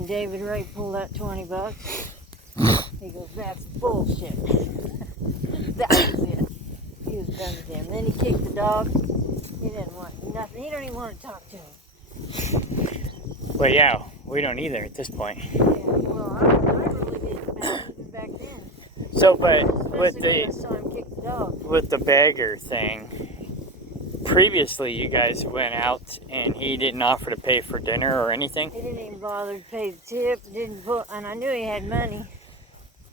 And David Ray pulled out $20. He goes, that's bullshit. That was it. He was done with him. Then he kicked the dog. He didn't want nothing. He don't even want to talk to him. Well, yeah, we don't either at this point. Yeah, well, I really didn't even back then. So, but Especially when I saw him kick the dog. with the beggar thing, previously you guys went out and he didn't offer to pay for dinner or anything? He didn't even bother to pay the tip. And I knew he had money.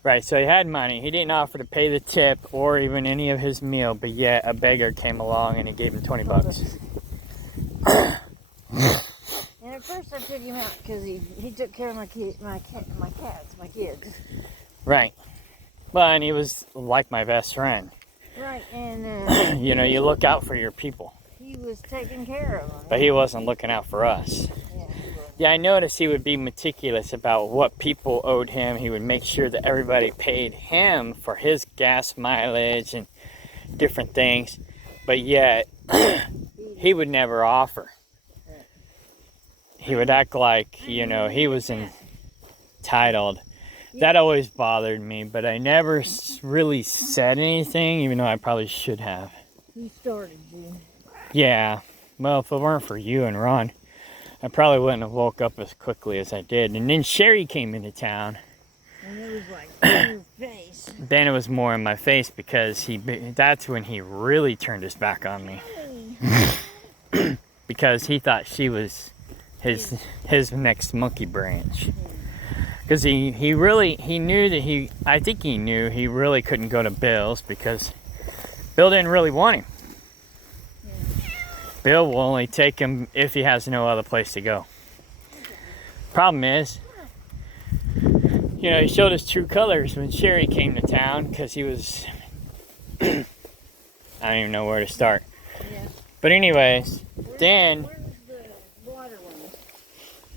Right, so he had money. He didn't offer to pay the tip or even any of his meal, but yet a beggar came along and he gave him $20. And at first I took him out because he took care of my cats, my kids. Right. Well, and he was like my best friend. Right, and You know, you look out for your people. he was taking care of them. But he wasn't looking out for us. Yeah, he was. Yeah, I noticed he would be meticulous about what people owed him. He would make sure that everybody paid him for his gas mileage and different things. But yet, he would never offer. He would act like, you know, he was entitled. That always bothered me, but I never really said anything, even though I probably should have. He started you. Yeah, well, if it weren't for you and Ron, I probably wouldn't have woke up as quickly as I did. And then Sherry came into town. And it was like in your face. Then it was more in my face because that's when he really turned his back on me. Because he thought she was his next monkey branch. Because he knew that I think he knew he really couldn't go to Bill's because Bill didn't really want him. Bill will only take him if he has no other place to go. Problem is, you know, he showed his true colors when Sherry came to town because he was, I don't even know where to start. Yeah. But anyways, then, Where's the water one?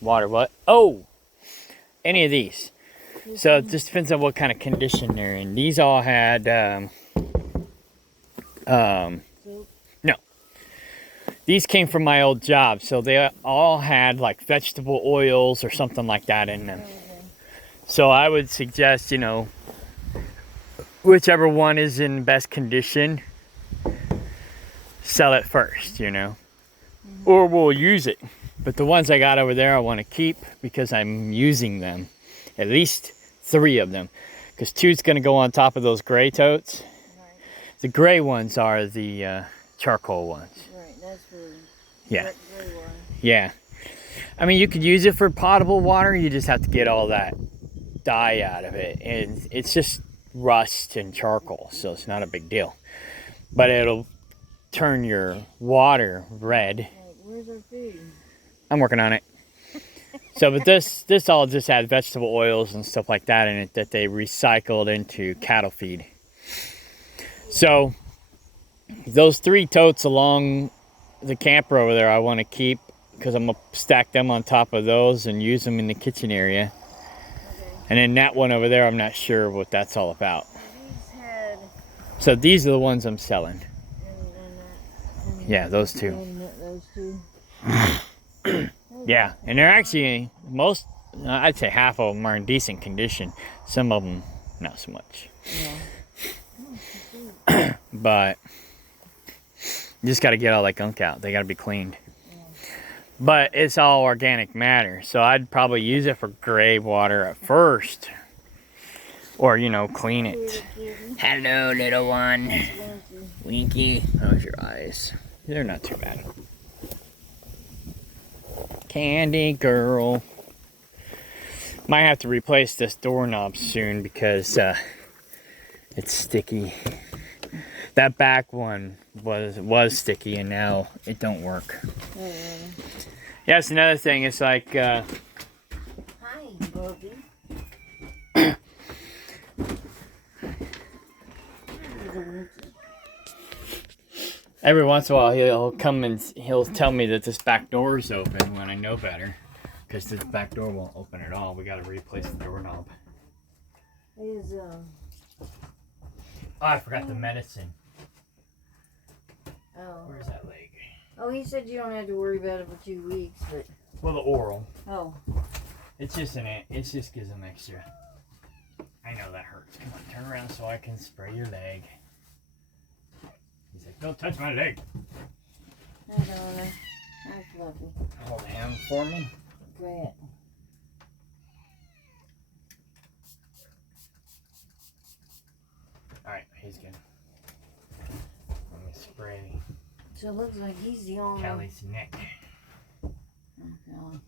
water what? Oh, any of these. So it just depends on what kind of condition they're in. These all had, no. These came from my old job, so they all had like vegetable oils or something like that in them. So I would suggest, you know, whichever one is in best condition, sell it first, you know. Or we'll use it. But the ones I got over there I want to keep because I'm using them. At least 3 of them. Because 2's going to go on top of those gray totes. Right. The gray ones are the charcoal ones. Right, that's for Yeah. gray water. Yeah. I mean, you could use it for potable water. You just have to get all that dye out of it. And it's just rust and charcoal. So it's not a big deal. But it'll turn your water red. Like, where's our food? I'm working on it. So, but this all just had vegetable oils and stuff like that in it that they recycled into cattle feed. So, those 3 totes along the camper over there I want to keep because I'm going to stack them on top of those and use them in the kitchen area. Okay. And then that one over there, I'm not sure what that's all about. These had... So these are the ones I'm selling. And Yeah, those 2. and those 2. Yeah, and they're actually, I'd say half of them are in decent condition. Some of them, not so much. Yeah. But you just got to get all that gunk out. They got to be cleaned. But it's all organic matter. So I'd probably use it for gray water at first. Or, you know, clean it. Hello, little one. Winky. How's your eyes? They're not too bad. Candy girl. Might have to replace this doorknob soon because it's sticky. That back one was sticky and now it don't work. Yeah, it's another thing. It's like Hi, Bobby. every once in a while he'll come and he'll tell me that this back door is open when I know better. Because this back door won't open at all. We got to replace the doorknob. Oh, I forgot the medicine. Oh. Where's that leg? Oh, he said you don't have to worry about it for 2 weeks, but... Well, the oral. Oh. It's just it just gives them extra. I know that hurts. Come on, turn around so I can spray your leg. He's like, don't touch my leg. I don't know. That's lovely. Hold him for me. Great. Alright, he's good. Let me spray So it looks like he's the only one. Callie's neck. Oh, God.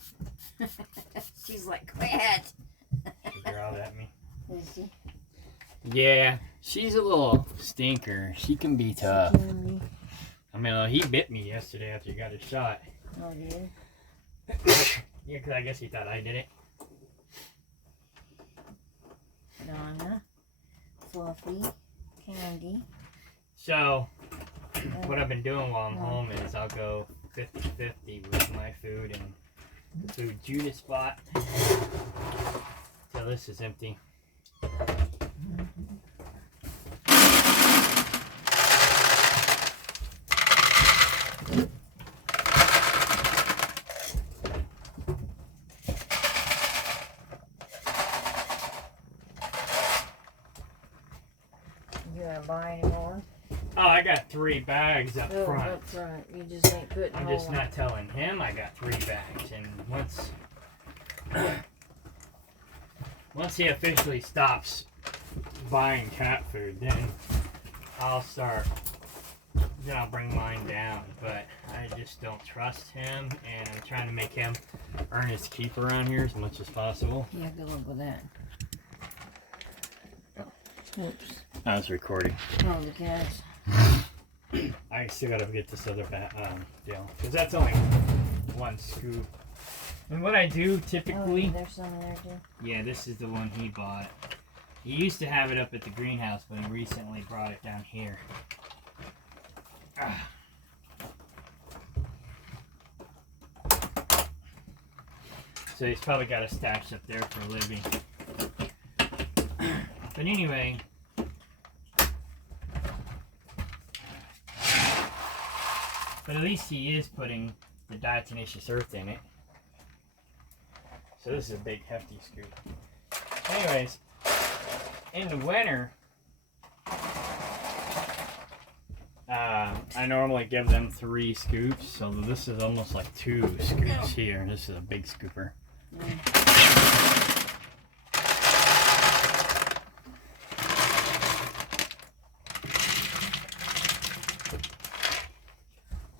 She's like, quit. She growled at me. Is she? Yeah, she's a little stinker. She can be tough. Killing me. I mean, he bit me yesterday after he got his shot. Oh, yeah. Yeah, because I guess he thought I did it. Donna. Fluffy. Candy. So, what I've been doing while I'm home is I'll go 50-50 with my food and the food Judas bought. Till this is empty. You gonna buy any more? Oh, I got 3 bags up Oh, front. up front. You just ain't putting I'm just not telling him I got 3 bags. And once he officially stops buying cat food, then I'll bring mine down. But I just don't trust him, and I'm trying to make him earn his keep around here as much as possible. Yeah, good luck with that. Oops. I was recording. Oh, the cats. I still gotta get this other deal, because that's only 1 scoop. And what I do typically, Oh, there's some in there too. yeah, this is the one he bought. He used to have it up at the greenhouse, but he recently brought it down here. Ah. So he's probably got a stash up there for Libby. But anyway, but at least he is putting the diatomaceous earth in it. So this is a big hefty scoop. Anyways, in the winter, I normally give them 3 scoops, so this is almost like 2 scoops here. This is a big scooper.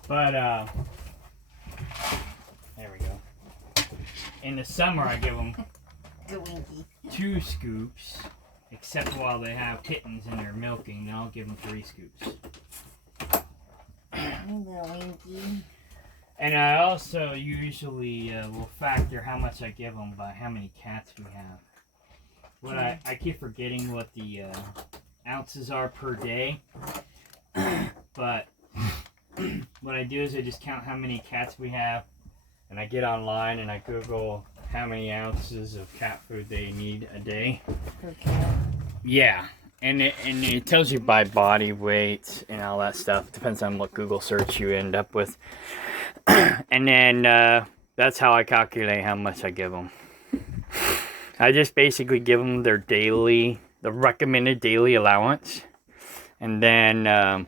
But, there we go. In the summer, I give them 2 scoops, except while they have kittens and they're milking, then I'll give them 3 scoops. And I also usually will factor how much I give them by how many cats we have. What I keep forgetting what the ounces are per day, but what I do is I just count how many cats we have, and I get online and I Google how many ounces of cat food they need a day. Per cat. Yeah, and it tells you by body weight and all that stuff. Depends on what Google search you end up with. And then that's how I calculate how much I give them. I just basically give them their the recommended daily allowance, and then I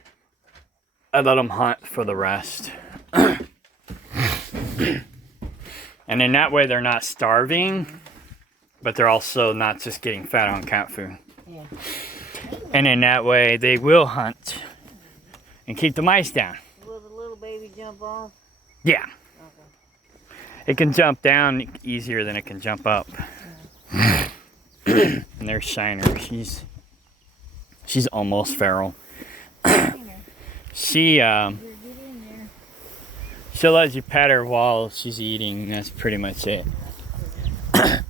let them hunt for the rest. And then that way they're not starving, but they're also not just getting fat on cat food. Yeah. And in that way they will hunt and keep the mice down. Will the little baby jump off? Yeah. Okay. It can jump down easier than it can jump up. And there's Shiner. She's almost feral. She'll let you pet her while she's eating. That's pretty much it. That's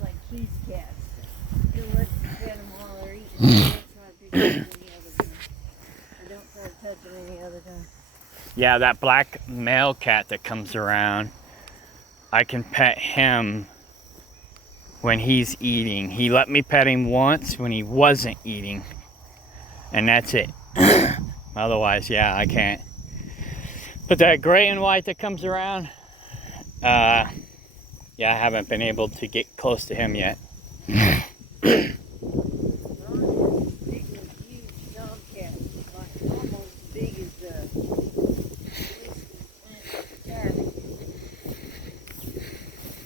like Keith's cats. He'll let you pet them while they're eating. Don't try to pick them any other time. Or don't try to touch them any other time. Yeah, that black male cat that comes around, I can pet him when he's eating. He let me pet him once when he wasn't eating, and that's it. Otherwise, yeah, I can't. But that gray and white that comes around, yeah, I haven't been able to get close to him yet. Ron has big and huge tomcats, like almost as big as Charlie.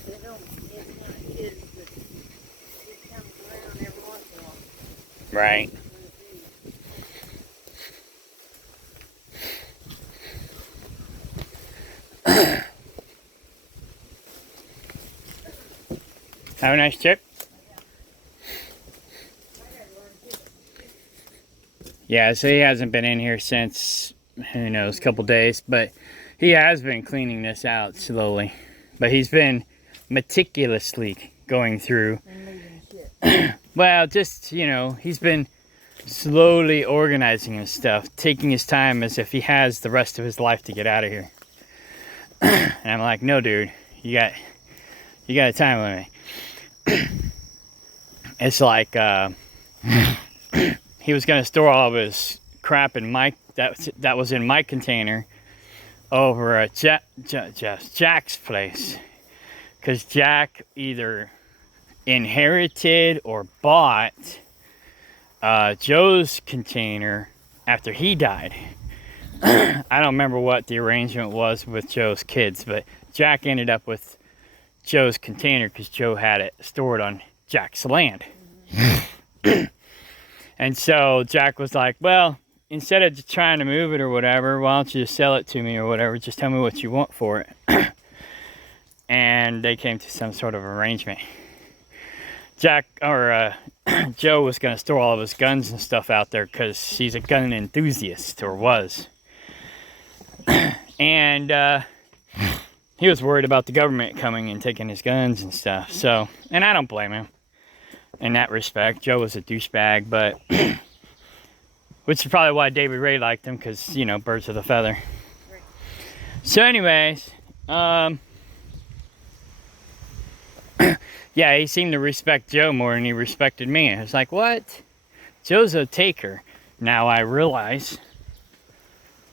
They don't, it's not his, but it comes around every once in a while. Right. Have a nice trip. Yeah, so he hasn't been in here since, who knows, a couple days, but he has been cleaning this out slowly. But he's been meticulously going through. And leaving shit. Well, just, you know, he's been slowly organizing his stuff, taking his time as if he has the rest of his life to get out of here. And I'm like, no, dude, you got a time limit. It's like he was gonna store all of his crap in that was in my container over at Jack's place, because Jack either inherited or bought Joe's container after he died. I don't remember what the arrangement was with Joe's kids, but Jack ended up with Joe's container because Joe had it stored on Jack's land. And so Jack was like, well, instead of just trying to move it or whatever, why don't you just sell it to me or whatever, just tell me what you want for it. And they came to some sort of arrangement. Joe was going to store all of his guns and stuff out there because he's a gun enthusiast, or was. And he was worried about the government coming and taking his guns and stuff. So, and I don't blame him in that respect. Joe was a douchebag, but which is probably why David Ray liked him, because, you know, birds of a feather. Right. So anyways, yeah, he seemed to respect Joe more than he respected me. I was like, what? Joe's a taker. Now I realize.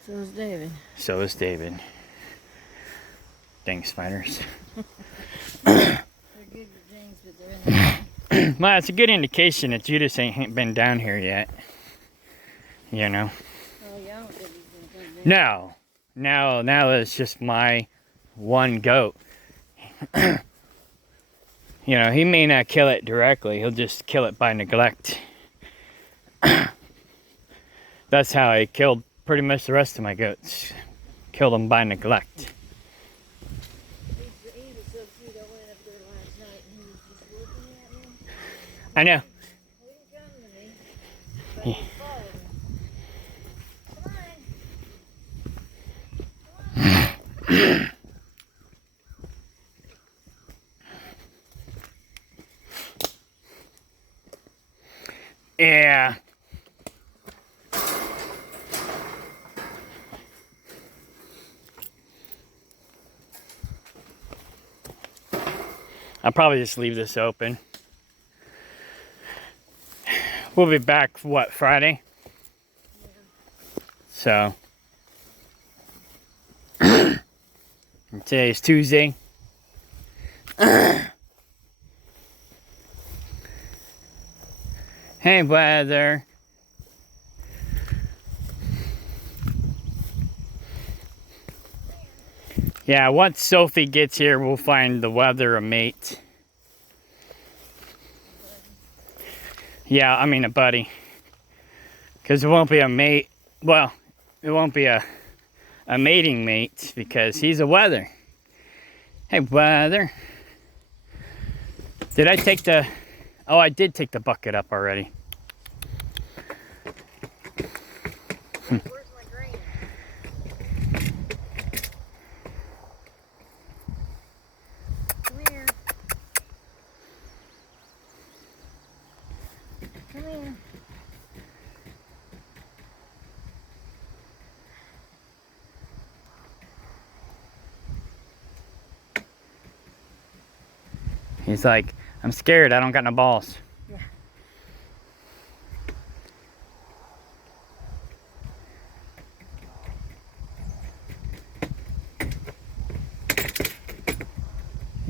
So is David. So is David. Dang spiders. They're good with things, but they're in the Well, it's a good indication that Judas ain't been down here yet. You know? Oh, yeah, I don't think he's gonna come down. No. Now it's just my one goat. You know, he may not kill it directly. He'll just kill it by neglect. That's how I killed pretty much the rest of my goats. Killed them by neglect. He was so cute. I went up there last night and he was just looking at me. I know. He didn't come to me, but he followed me. Come on. Yeah. I'll probably just leave this open. We'll be back, what, Friday? So, today's Tuesday. Hey, weather. Yeah, once Sophie gets here, we'll find the weather a mate. Yeah, I mean a buddy. Because it won't be a mate. Well, it won't be a mating mate because he's a weather. Hey, weather. Did I take the... Oh, I did take the bucket up already. Where's my green? Come here. Come here. He's like, I'm scared, I don't got no balls. Yeah.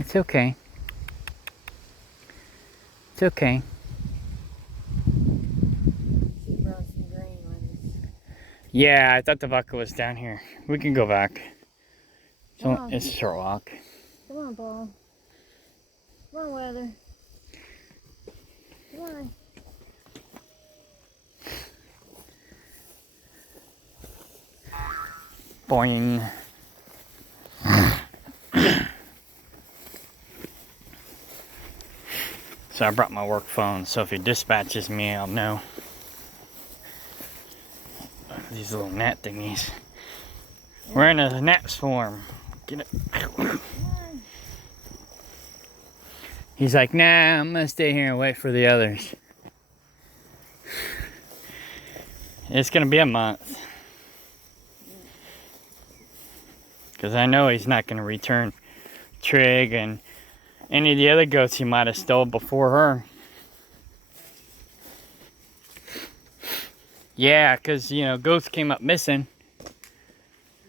It's okay. It's okay. She brought some grain with us. Yeah, I thought the bucket was down here. We can go back. Come So on. it's a short walk. Come on, Paul. Come on, Weather. Come on. Boing. So I brought my work phone, so if he dispatches me, I'll know. These little gnat thingies. We're in a gnat swarm. Get it. He's like, nah, I'm gonna stay here and wait for the others. It's gonna be a month. Because I know he's not gonna return Trig and any of the other goats he might have stole before her. Yeah, because, you know, goats came up missing.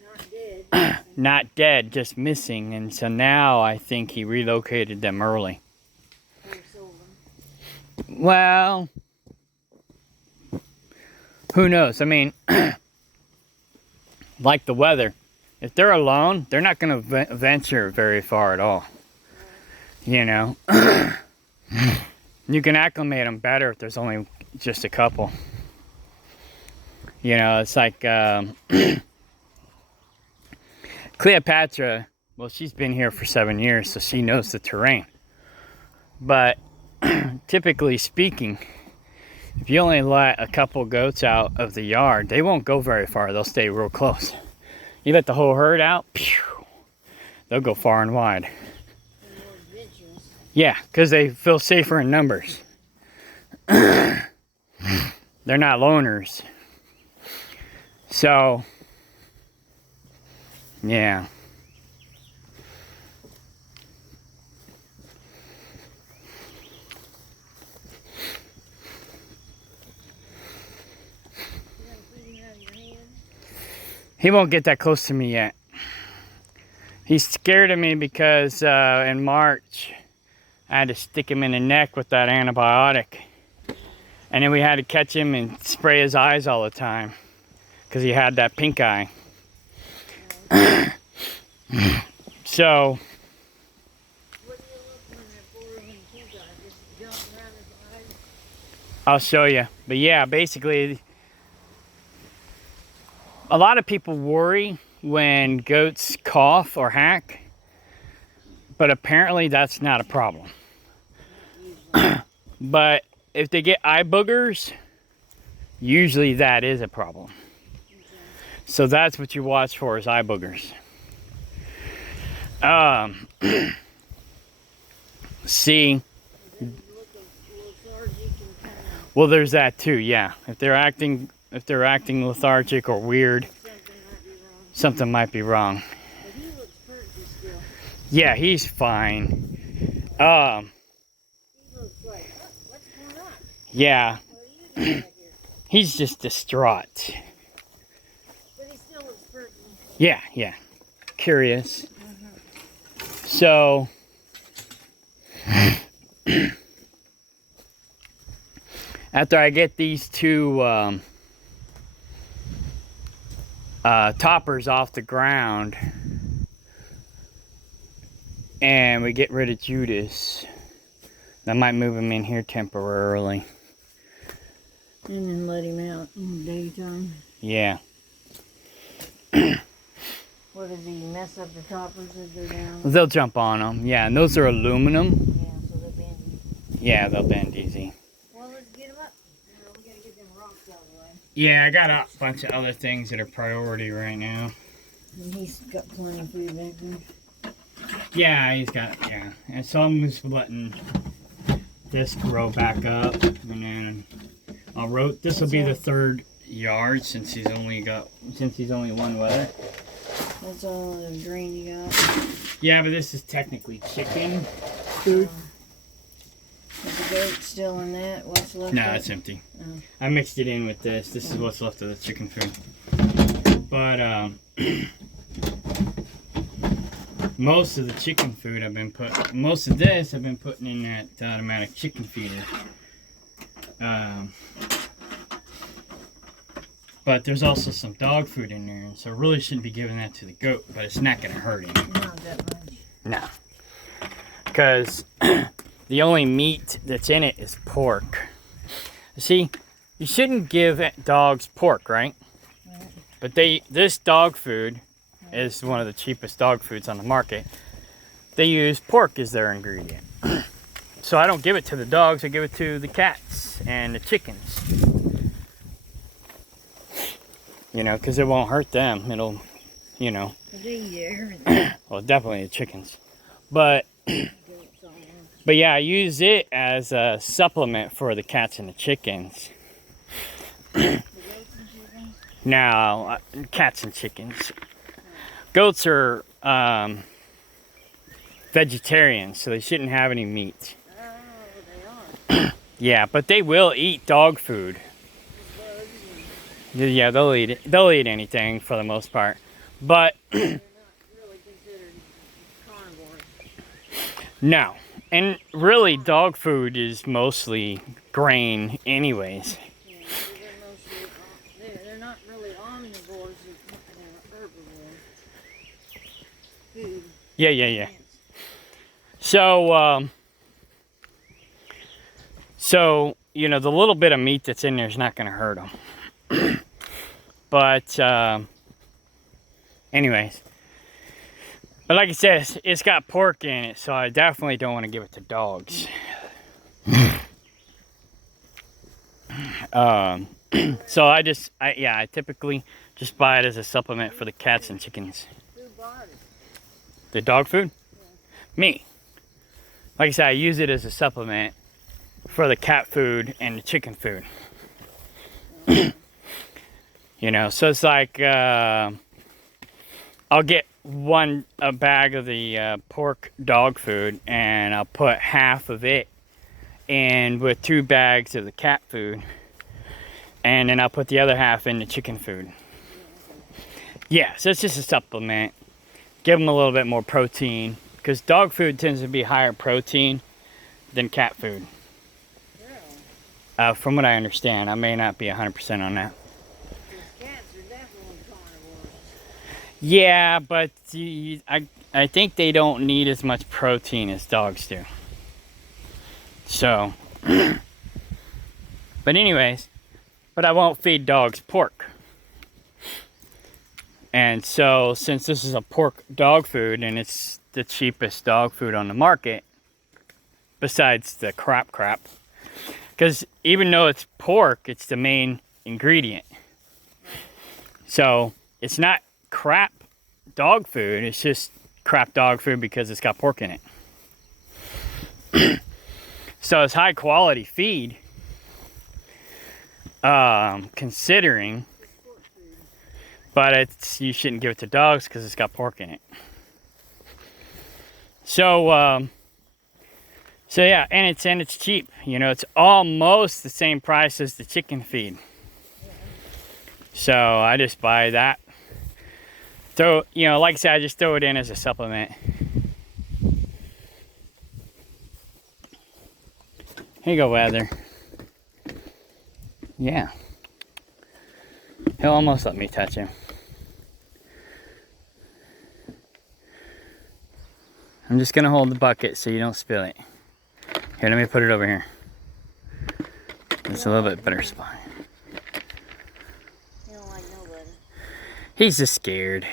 Not dead. Not dead, just missing. And so now I think he relocated them early. Or sold them. Well, who knows? I mean, like the weather. If they're alone, they're not going to venture very far at all. You know? You can acclimate them better if there's only just a couple. You know, it's like Cleopatra, well, she's been here for 7 years, so she knows the terrain. But typically speaking, if you only let a couple goats out of the yard, they won't go very far. They'll stay real close. You let the whole herd out, pew, they'll go far and wide. More adventurous. Yeah, because they feel safer in numbers. They're not loners. So, yeah. You gotta feed him out of your hand. He won't get that close to me yet. He's scared of me because in March, I had to stick him in the neck with that antibiotic. And then we had to catch him and spray his eyes all the time because he had that pink eye. So, What do you look when that poor little pink eye just jumping around his eyes? I'll show you. But yeah, basically, a lot of people worry when goats cough or hack, but apparently that's not a problem. But if they get eye boogers, usually that is a problem. So that's what you watch for, is eye boogers. See, well, there's that too. Yeah, if they're acting lethargic or weird, something might be wrong. But he looks pretty still. Yeah, he's fine. He looks like, what's going on? Yeah, What are you doing back here? he's just distraught. But he still looks pretty. Yeah, curious. So, after I get these two toppers off the ground and we get rid of Judas, I might move him in here temporarily. And then let him out in the daytime. Yeah. What, does he mess up the toppers as they're down? They'll jump on them. Yeah, and those are aluminum. Yeah, so they'll bend. Yeah, they'll bend easy. Well, let's get him up. We gotta get them rocks out of the way. Yeah, I got a bunch of other things that are priority right now. And he's got plenty of food back there. Yeah, he's got, yeah. And so I'm just letting this grow back up. And then this will be the third yard since he's only one wether. That's all the grain you got. Yeah, but this is technically chicken food. Is the goat still in that? What's left No, of it's it? empty. Oh. I mixed it in with this. This is what's left of the chicken food. But, most of the chicken food most of this I've been putting in that automatic chicken feeder. But there's also some dog food in there, and so I really shouldn't be giving that to the goat, but it's not going to hurt him. Not that much. No. Because the only meat that's in it is pork. See, you shouldn't give dogs pork, right? Right. But this dog food is one of the cheapest dog foods on the market. They use pork as their ingredient. So I don't give it to the dogs, I give it to the cats and the chickens. You know, because it won't hurt them. It'll, you know. Well, definitely the chickens. But yeah, I use it as a supplement for the cats and the chickens. Now, cats and chickens. Goats are vegetarians, so they shouldn't have any meat. Oh, they are. Yeah, but they will eat dog food. Yeah, they'll eat it. They'll eat anything for the most part. But They're not really considered carnivores. no. And really, dog food is mostly grain anyways. Yeah, they're not really omnivores, they're herbivores. Food. Yeah. So, you know, the little bit of meat that's in there is not going to hurt them. But, anyways. But like I said, it's got pork in it, so I definitely don't want to give it to dogs. So I typically just buy it as a supplement for the cats and chickens. Who bought it? The dog food? Yeah. Me. Like I said, I use it as a supplement for the cat food and the chicken food. You know, so it's like I'll get a bag of the pork dog food, and I'll put half of it in with 2 bags of the cat food, and then I'll put the other half in the chicken food. Yeah, so it's just a supplement. Give them a little bit more protein, because dog food tends to be higher protein than cat food. Really? From what I understand, I may not be 100% on that. Cats are definitely carnivores. Yeah, but I think they don't need as much protein as dogs do. So, but anyways, but I won't feed dogs pork. And so, since this is a pork dog food and it's the cheapest dog food on the market, besides the crap, because even though it's pork, it's the main ingredient. So, it's not crap dog food, it's just crap dog food because it's got pork in it. So it's high quality feed, considering, but you shouldn't give it to dogs because it's got pork in it. So yeah, and it's cheap. You know, it's almost the same price as the chicken feed. So I just buy that. So, you know, like I said, I just throw it in as a supplement. Here you go, Weather. Yeah. He'll almost let me touch him. I'm just going to hold the bucket so you don't spill it. Here, let me put it over here. It's a little bit better spot. You don't like nobody. He's just scared.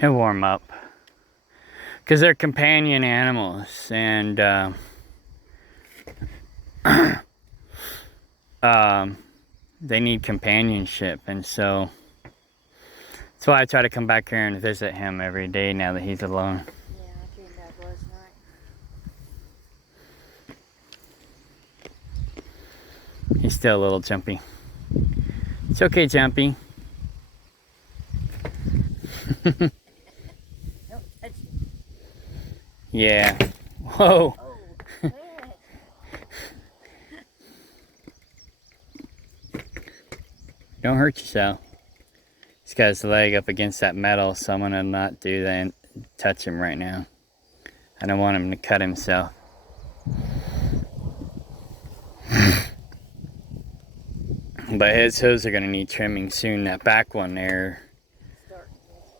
He'll warm up. Because they're companion animals. And they need companionship. And so that's why I try to come back here and visit him every day now that he's alone. Yeah, I came back last night. He's still a little jumpy. It's okay, Jumpy. Nope, that's Yeah. Whoa. oh. Don't hurt yourself. He's got his leg up against that metal, so I'm gonna not do that and touch him right now. I don't want him to cut himself. But his hooves are gonna need trimming soon. That back one there,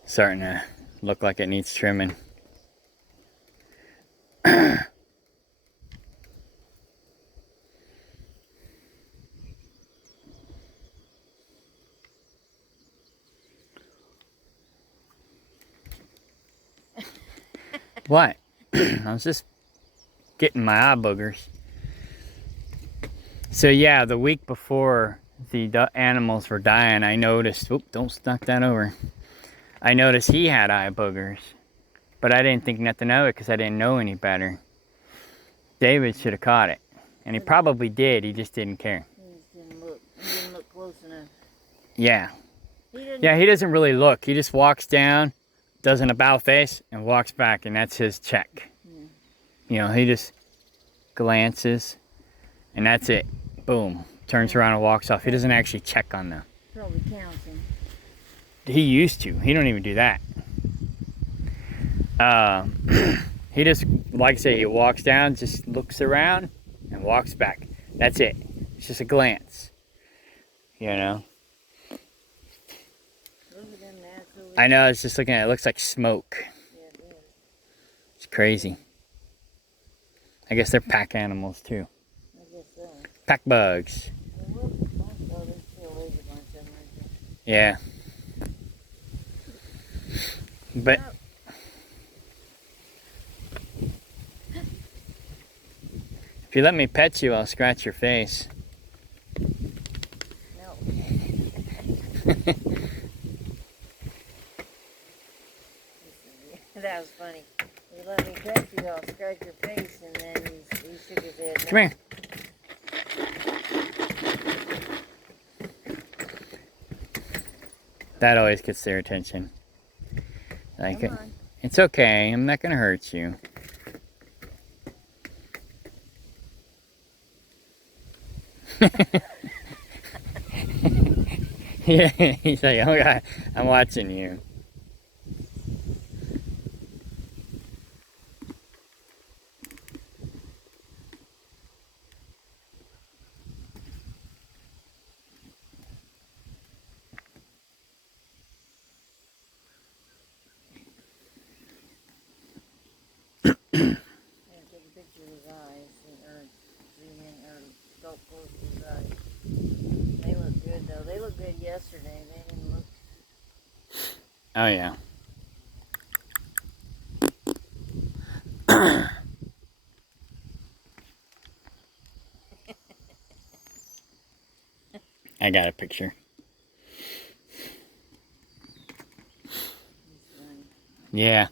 starting to look like it needs trimming. What? I was just getting my eye boogers. So yeah, the week before the animals were dying, I noticed, oop, don't knock that over. I noticed he had eye boogers, but I didn't think nothing of it because I didn't know any better. David should have caught it, and he probably did, he just didn't care. He didn't look close enough. Yeah. Yeah, he doesn't really look. He just walks down, does an about face, and walks back, and that's his check. Yeah. You know, he just glances, and that's it. Boom. Turns around and walks off. He doesn't actually check on them. Probably counts him. He used to. He don't even do that. He just, like I say, he walks down, just looks around, and walks back. That's it. It's just a glance. You know? Look at them gnats over I know, it's just looking at it. It looks like smoke. Yeah, it is. It's crazy. I guess they're pack animals, too. I guess so. Pack bugs. There was a bunch, oh, there's still a bunch of them right there. Yeah. But if you let me pet you, I'll scratch your face. No. That was funny. You let me pet you, I'll scratch your face, and then he shook his head. Come here. That always gets their attention. Like, Come on. it's okay. I'm not gonna hurt you. Yeah, he's like, oh God, I'm watching you. And take a picture of his eyes, or zoom in, or go close to his eyes. They look good though. They looked good yesterday. They didn't look. Oh yeah. I got a picture. Yeah.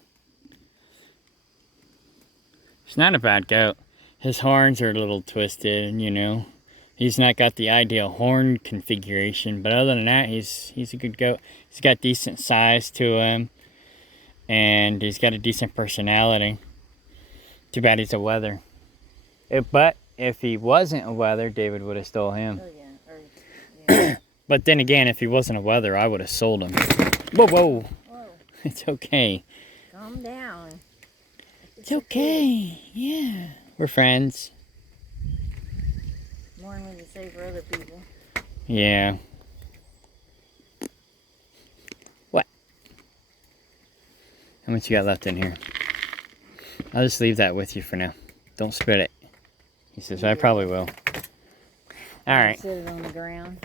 He's not a bad goat. His horns are a little twisted, you know. He's not got the ideal horn configuration, but other than that, he's a good goat. He's got decent size to him, and he's got a decent personality. Too bad he's a wether. But if he wasn't a wether, David would have stole him. Oh yeah. Or, yeah. But then again, if he wasn't a wether, I would have sold him. Whoa, whoa. Whoa. It's okay. Calm down. It's okay. Yeah. We're friends. More than we can say for other people. Yeah. What? How much you got left in here? I'll just leave that with you for now. Don't spit it. He says, I probably will. All right. Set it on the ground.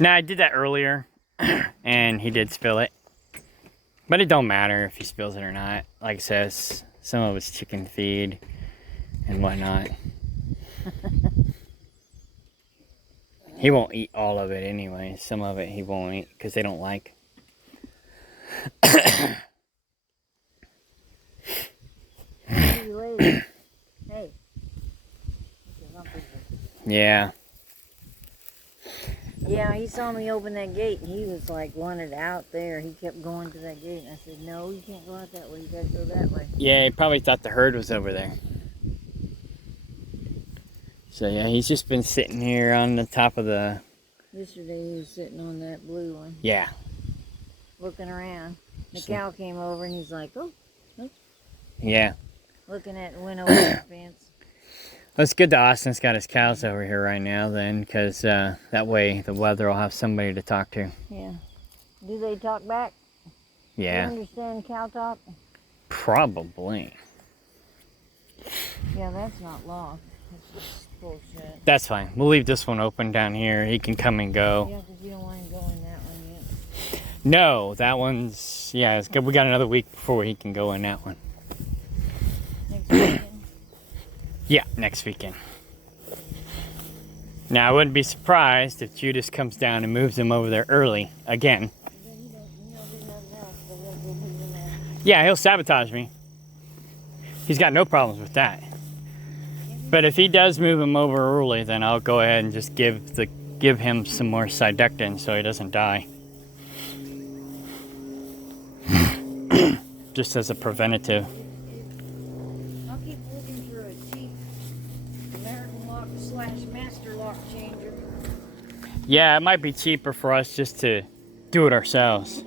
Now, I did that earlier, and he did spill it. But it don't matter if he spills it or not. Like it says, some of it's chicken feed and whatnot. He won't eat all of it anyway. Some of it he won't eat because they don't like. See you later. Hey. Yeah. Yeah, he saw me open that gate and he was like wanted out there. He kept going to that gate and I said, no, you can't go out that way. You gotta go that way. Yeah, he probably thought the herd was over there. So yeah, he's just been sitting here on the top of the... Yesterday he was sitting on that blue one. Yeah. looking around. The So- cow came over and he's like, oh, Yeah. looking at went over the fence. That's good that Austin's got his cows over here right now then, because that way the weather will have somebody to talk to. Yeah. Do they talk back? Yeah. You understand cow talk? Probably. Yeah, that's not locked. That's just bullshit. That's fine. We'll leave this one open down here. He can come and go. Yeah, because you don't want him going that one yet. No, that one's, yeah, it's good. We got another week before he can go in that one. Next weekend. Yeah, next weekend. Now, I wouldn't be surprised if Judas comes down and moves him over there early again. Then you don't do nothing else, but he'll go move in there. Yeah, he'll sabotage me. He's got no problems with that. But if he does move him over early, then I'll go ahead and just give him some more Cydectin so he doesn't die. Just as a preventative. I'll keep looking for a cheap American lock / master lock changer. Yeah, it might be cheaper for us just to do it ourselves.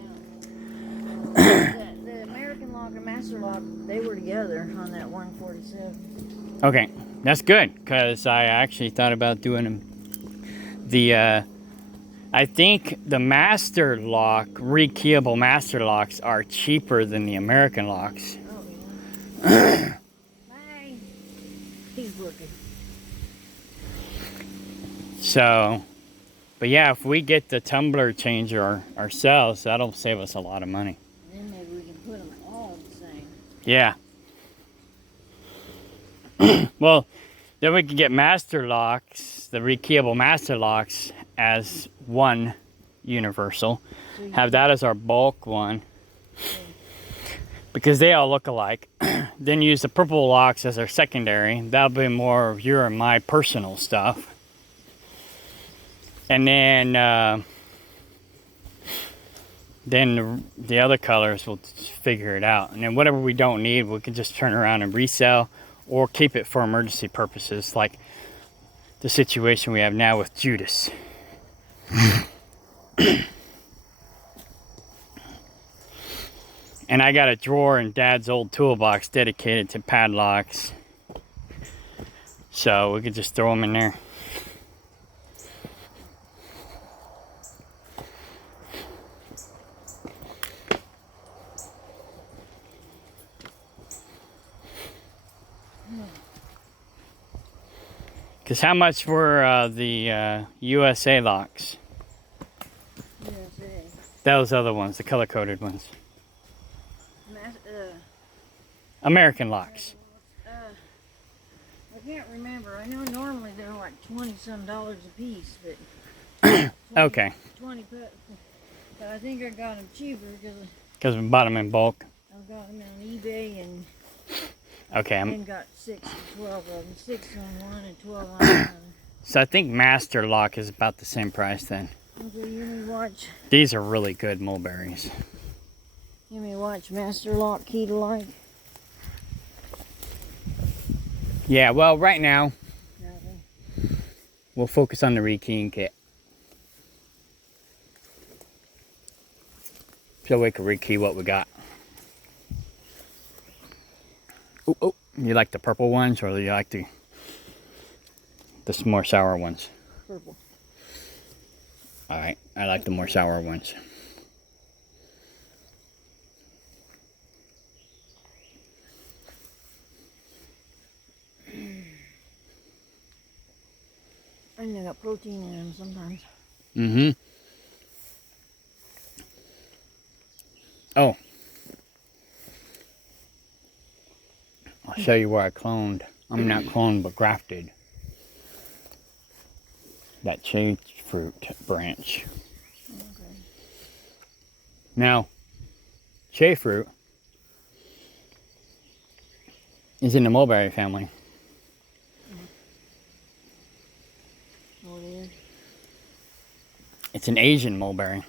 The American lock and master lock, they were together on that 147. Okay, that's good, because I actually thought about doing them. I think the master lock, rekeyable master locks are cheaper than the American locks. Oh, yeah. Bye. He's looking. So, but yeah, if we get the tumbler changer ourselves, that'll save us a lot of money. Then maybe we can put them all the same. Yeah. Well, then we can get master locks, the rekeyable master locks, as one universal. So you Have that as our bulk one. Because they all look alike. Then use the purple locks as our secondary. That'll be more of your and my personal stuff. And then the other colors, we'll just figure it out. And then whatever we don't need, we can just turn around and resell or keep it for emergency purposes, like the situation we have now with Judas. And I got a drawer in Dad's old toolbox dedicated to padlocks. So we could just throw them in there. Because how much were the USA locks? USA. Those other ones, the color-coded ones. Mas- American locks. I can't remember. I know normally they're like $20-some a piece, but Okay. 20 but I think I got them cheaper Because we bought them in bulk. I got them on eBay and Okay. then got 6 or 12 of them. 6 on one and 12 on another. So I think Master Lock is about the same price then. Okay, you may watch. These are really good mulberries. You may watch Master Lock Key to Life. Yeah, well, right now, Nothing. we'll focus on the rekeying kit. So we can rekey what we got. Oh, oh, you like the purple ones or do you like the more sour ones? Purple. All right, I like the more sour ones. And they got protein in them sometimes. Mm-hmm. Oh. I'll show you where I cloned. I'm not cloned, but grafted. That cherry fruit branch. Okay. Now, cherry fruit is in the mulberry family. What it is? It's an Asian mulberry.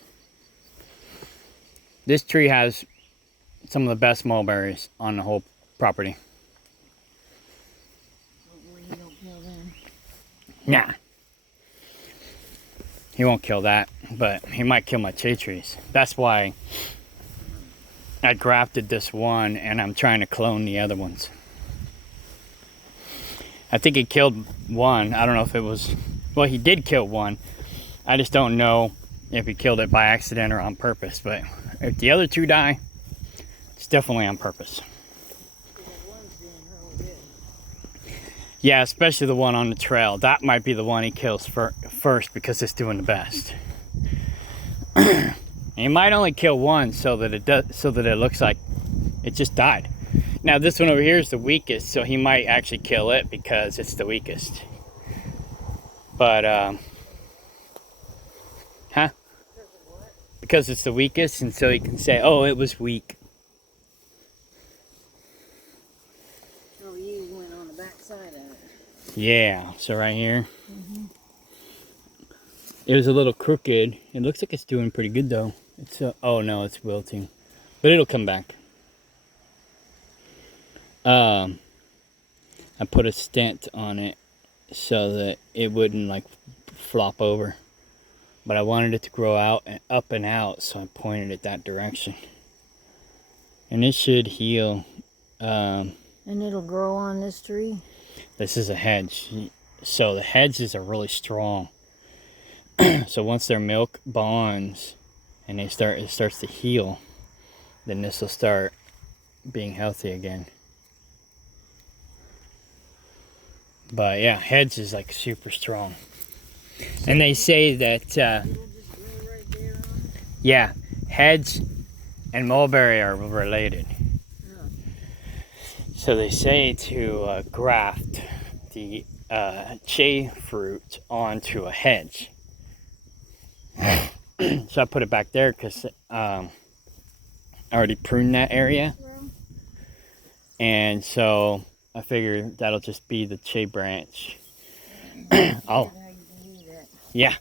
This tree has some of the best mulberries on the whole property. Hopefully you don't kill them. Yeah. He won't kill that, but he might kill my cherry trees. That's why I grafted this one, and I'm trying to clone the other ones. I think he killed one. I don't know if it was... Well, he did kill one. I just don't know if he killed it by accident or on purpose. But if the other two die, it's definitely on purpose. Yeah, especially the one on the trail. That might be the one he kills first because it's doing the best. He might only kill one so that it looks like it just died. Now this one over here is the weakest, so he might actually kill it because it's the weakest. But because it's the weakest, and so he can say, "Oh, it was weak." Oh, you went on the back side of it. Yeah. So right here, it was a little crooked. It looks like it's doing pretty good though. It's oh no, it's wilting, but it'll come back. I put a stent on it so that it wouldn't like flop over, but I wanted it to grow out and up and out, so I pointed it that direction, and it should heal. And it'll grow on this tree? This is a hedge, so the hedges are really strong. So once their milk bonds and it starts to heal, then this will start being healthy again. But yeah, hedge is like super strong. And they say that, yeah, hedge and mulberry are related. So they say to graft the cherry fruit onto a hedge. So I put it back there because I already pruned that area. And so I figured that'll just be the cherry branch. Oh, yeah.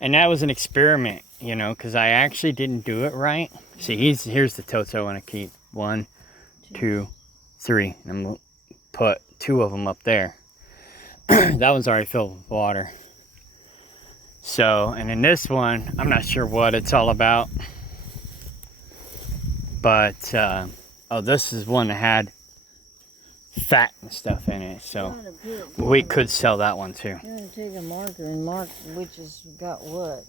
And that was an experiment, you know, because I actually didn't do it right. See, here's the totes I want to keep. 1, 2, 3. And I'm going to put 2 of them up there. That one's already filled with water. So, and in this one, I'm not sure what it's all about. But, oh, this is one that had fat and stuff in it. So, we could sell that one too. You're going to take a marker and mark which has got what.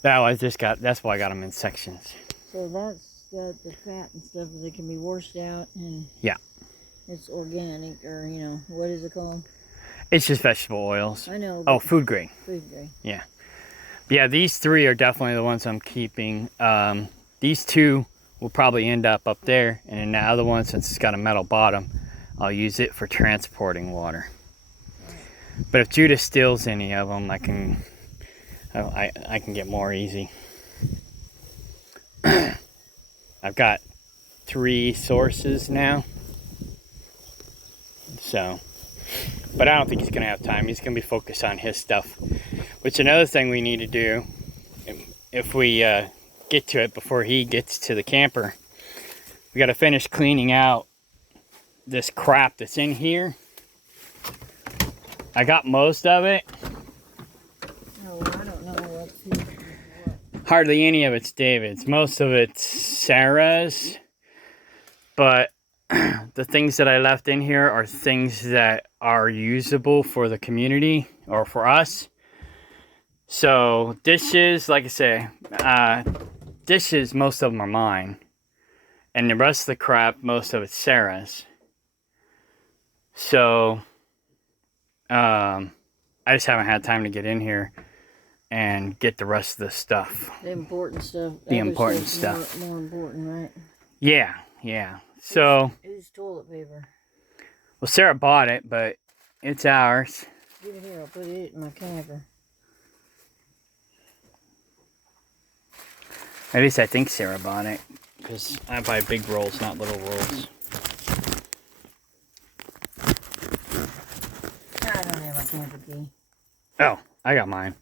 That's why I got them in sections. So that's got the fat and stuff that can be washed out, and yeah, it's organic, or you know, what is it called? It's just vegetable oils. I know. Oh, food grade. Food grade. Yeah. Yeah, these 3 are definitely the ones I'm keeping. These 2 will probably end up there, and then the other one, since it's got a metal bottom, I'll use it for transporting water. But if Judah steals any of them, I can get more easy. I've got 3 sources now. So, but I don't think he's going to have time. He's going to be focused on his stuff. Which another thing we need to do, if we get to it before he gets to the camper, we got to finish cleaning out this crap that's in here. I got most of it. Oh, I don't know what's what. Hardly any of it's David's. Most of it's Sarah's. But the things that I left in here are things that are usable for the community or for us. So dishes, like I say, dishes, most of them are mine. And the rest of the crap, most of it's Sarah's. So I just haven't had time to get in here and get the rest of the stuff. The important stuff. The important stuff. More important, right? Yeah, yeah. So, who's toilet paper? Well, Sarah bought it, but it's ours. Give it here. I'll put it in my camper. At least I think Sarah bought it, because I buy big rolls, not little rolls. I don't have a camper key. Oh, I got mine.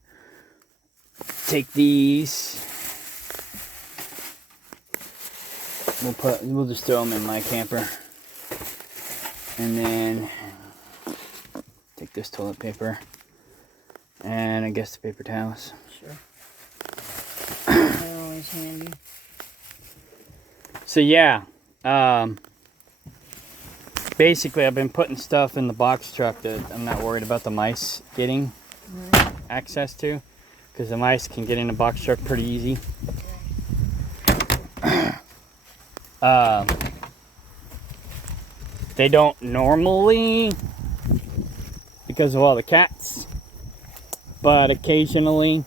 Take these. We'll just throw them in my camper. And then take this toilet paper. And I guess the paper towels. Sure. They're always handy. So yeah, basically I've been putting stuff in the box truck that I'm not worried about the mice getting access to, because the mice can get in the box truck pretty easy. They don't normally because of all the cats, but occasionally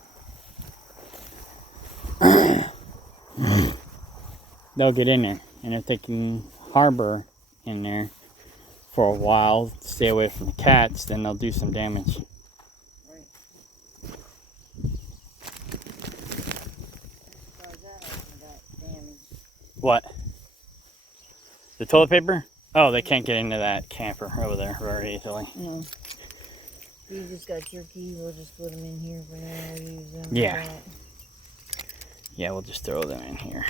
they'll get in there, and if they can harbor in there for a while, stay away from the cats, then they'll do some damage. Right. What? The toilet paper? Oh, they can't get into that camper over there very easily. No. You just got your key, we'll just put them in here for now. We'll use them. Yeah. Yeah, we'll just throw them in here.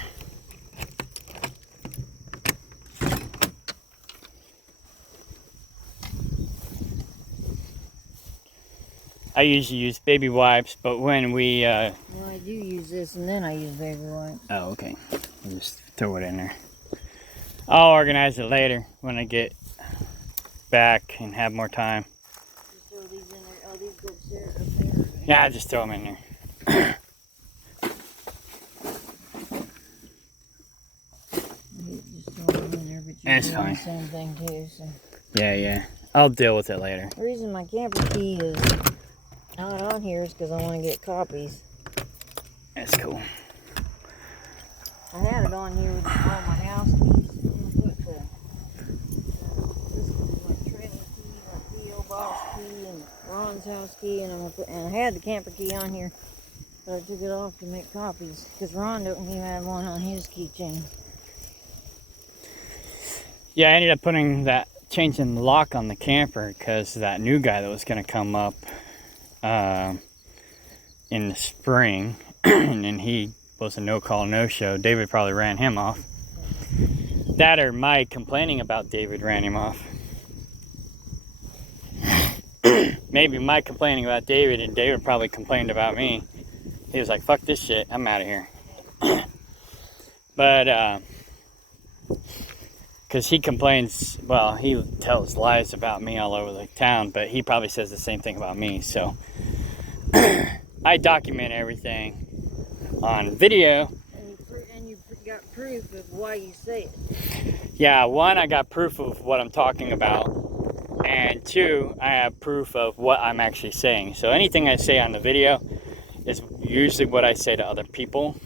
I usually use baby wipes, but when we... Well, I do use this, and then I use baby wipes. Oh, okay. I'll just throw it in there. I'll organize it later when I get back and have more time. Just throw these in there. Oh, these go upstairs up there. Yeah, just throw them in there. Just throw them in there, but you That's do fine. the same thing too. So. Yeah. I'll deal with it later. The reason my camper key is not on here is because I want to get copies. That's cool. I had it on here with all my house keys. I'm gonna put this is my trailer key, my P.O. box key, and Ron's house key, and I had the camper key on here, but I took it off to make copies because Ron don't even have one on his keychain. Yeah, I ended up changing the lock on the camper because that new guy that was going to come up in the spring, and then he was a no-call, no-show. David probably ran him off. That or Mike complaining about David ran him off. Maybe Mike complaining about David, and David probably complained about me. He was like, fuck this shit, I'm out of here. But, because he complains, well, he tells lies about me all over the town, but he probably says the same thing about me, so I document everything on video. And you got proof of why you say it. Yeah, one, I got proof of what I'm talking about, and two, I have proof of what I'm actually saying. So anything I say on the video is usually what I say to other people,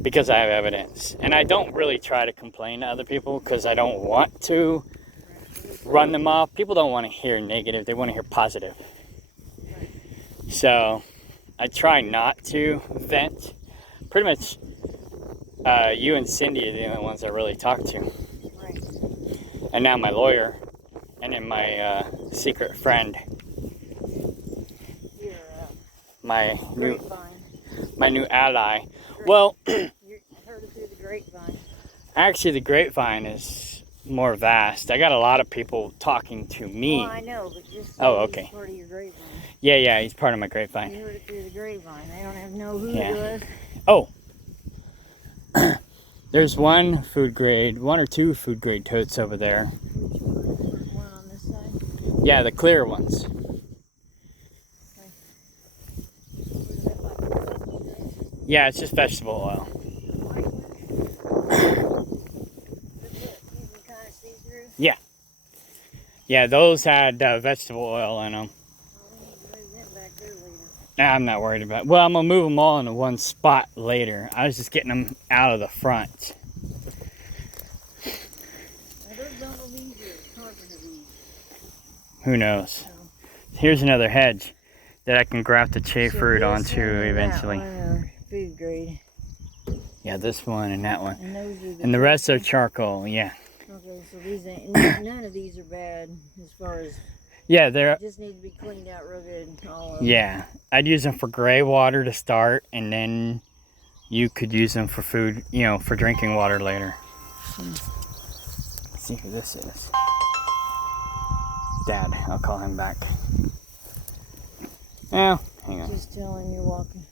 because I have evidence. And I don't really try to complain to other people because I don't want to run them off. People don't want to hear negative, they want to hear positive. So I try not to vent. Pretty much you and Cindy are the only ones I really talk to. Right. And now my lawyer, and then my secret friend. Your My new ally. Great. Well, You heard it through the grapevine. actually the grapevine is more vast. I got a lot of people talking to me. Well, I know, but just Oh, okay. he's part of your grapevine. Yeah, he's part of my You grapevine. heard it through the grapevine. They don't have no who Yeah. to us. Oh, there's one or two food grade totes over there. Which one on this side? Yeah, the clear ones. Yeah, it's just vegetable oil. Yeah, those had vegetable oil in them. Nah, I'm not worried about it. Well, I'm going to move them all into one spot later. I was just getting them out of the front. Who knows? Here's another hedge that I can graft the chafe fruit onto eventually. Food grade. Yeah, this one and that one. And those are And the rest are charcoal, yeah. Okay, so these ain't, none of these are bad as far as Yeah, they're... just need to be cleaned out real good. All of them. Yeah, I'd use them for gray water to start, and then you could use them for food, for drinking water later. Let's see who this is. Dad, I'll call him back. Well, Hang on. Just tell him you're walking.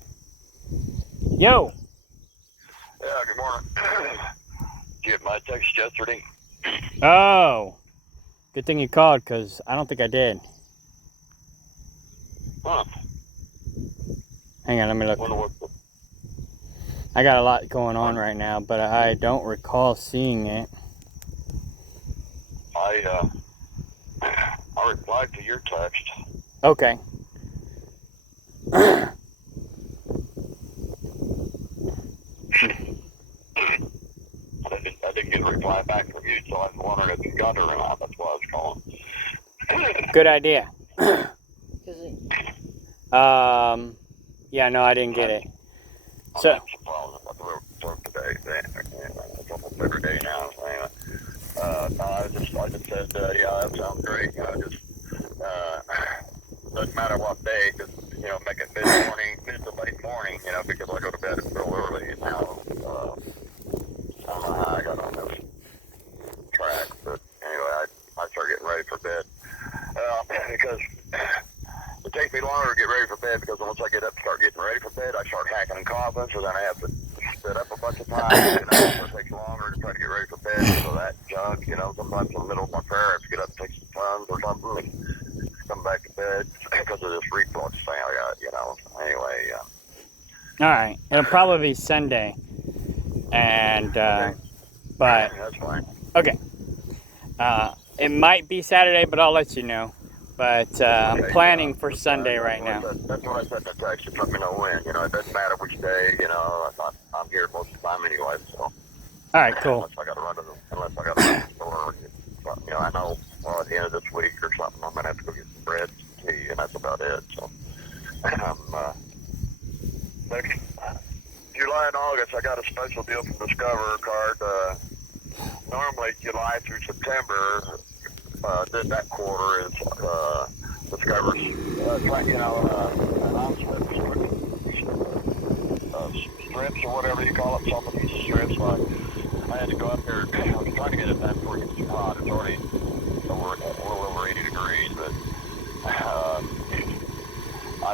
Yo! Yeah, good morning. Did you get my text yesterday? Oh! Good thing you called, because I don't think I did. Huh. Hang on, let me look. Wonder what, I got a lot going on right now, but I don't recall seeing it. I replied to your text. Okay. I didn't get a reply back from you, so I was wondering if you got it or not. That's why I was calling. Good idea. 'Cause it, Yeah, no, I didn't get it. I'm So, having some problems with my throat today. It's almost every day now. Anyway, no, I just said, yeah, that sounds great. You know, just doesn't matter what day, just make it mid to late morning. Because I go to bed real early and now. I don't know how I got on this track, but anyway, I start getting ready for bed. Because it takes me longer to get ready for bed because once I get up and start getting ready for bed, I start hacking and coughing, so then I have to sit up a bunch of times, so it takes longer to try to get ready for bed. So that junk, sometimes in the middle of my prayer, I have to get up and take some tons or something and come back to bed because of this reflux thing I got, Anyway, alright. It'll probably be Sunday. And, but, that's fine. okay. It might be Saturday, but I'll let you know. But I'm planning for Sunday right now. That's what I said in the text. Just let me know when. It doesn't matter which day. I'm here most of the time anyway. So. All right, cool. Unless I got to run to the store. I know at the end of this week or something, I'm gonna have to go get some bread, some tea, and that's about it. So. Next July and August, I got a special deal from Discover card. Normally July through September. Did that quarter is Discover's strips or whatever you call it, some of these strips. I had to go up there. I was trying to get it done before it gets too hot. It's already a little over 80 degrees, but I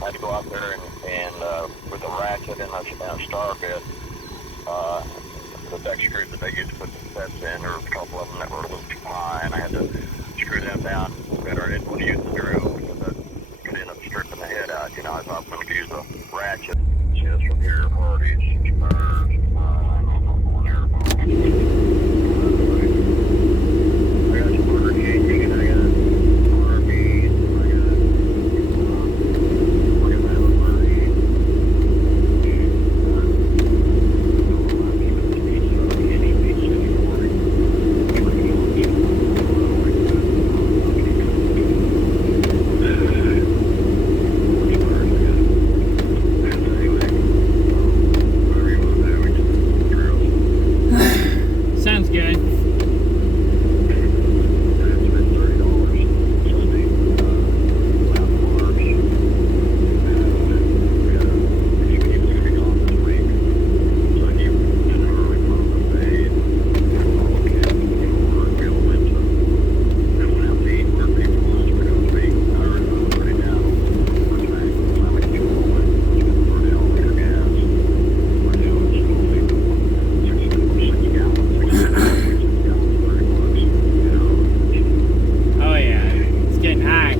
had to go out there and with a ratchet and a star bit. The deck screws that they used to put the sets in, there was a couple of them that were a little too high, and I had to screw them down better. It was used screw, so that could end up stripping the head out. I thought I'm going to use a ratchet just from here, Hardy's, Spurs, I got some Burger King, and I got Arby's, I got Sounds good. Oh yeah, it's getting high.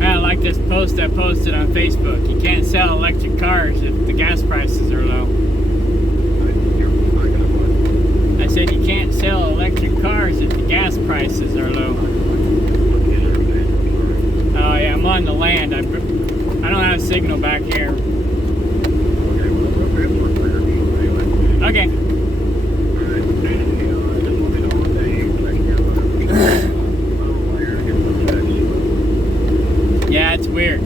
I like this post I posted on Facebook. You can't sell electric cars if the gas prices are low. I said you can't sell electric cars if the gas prices are low. Oh yeah, I'm on the land. I don't have signal back here. Okay. Yeah, it's weird.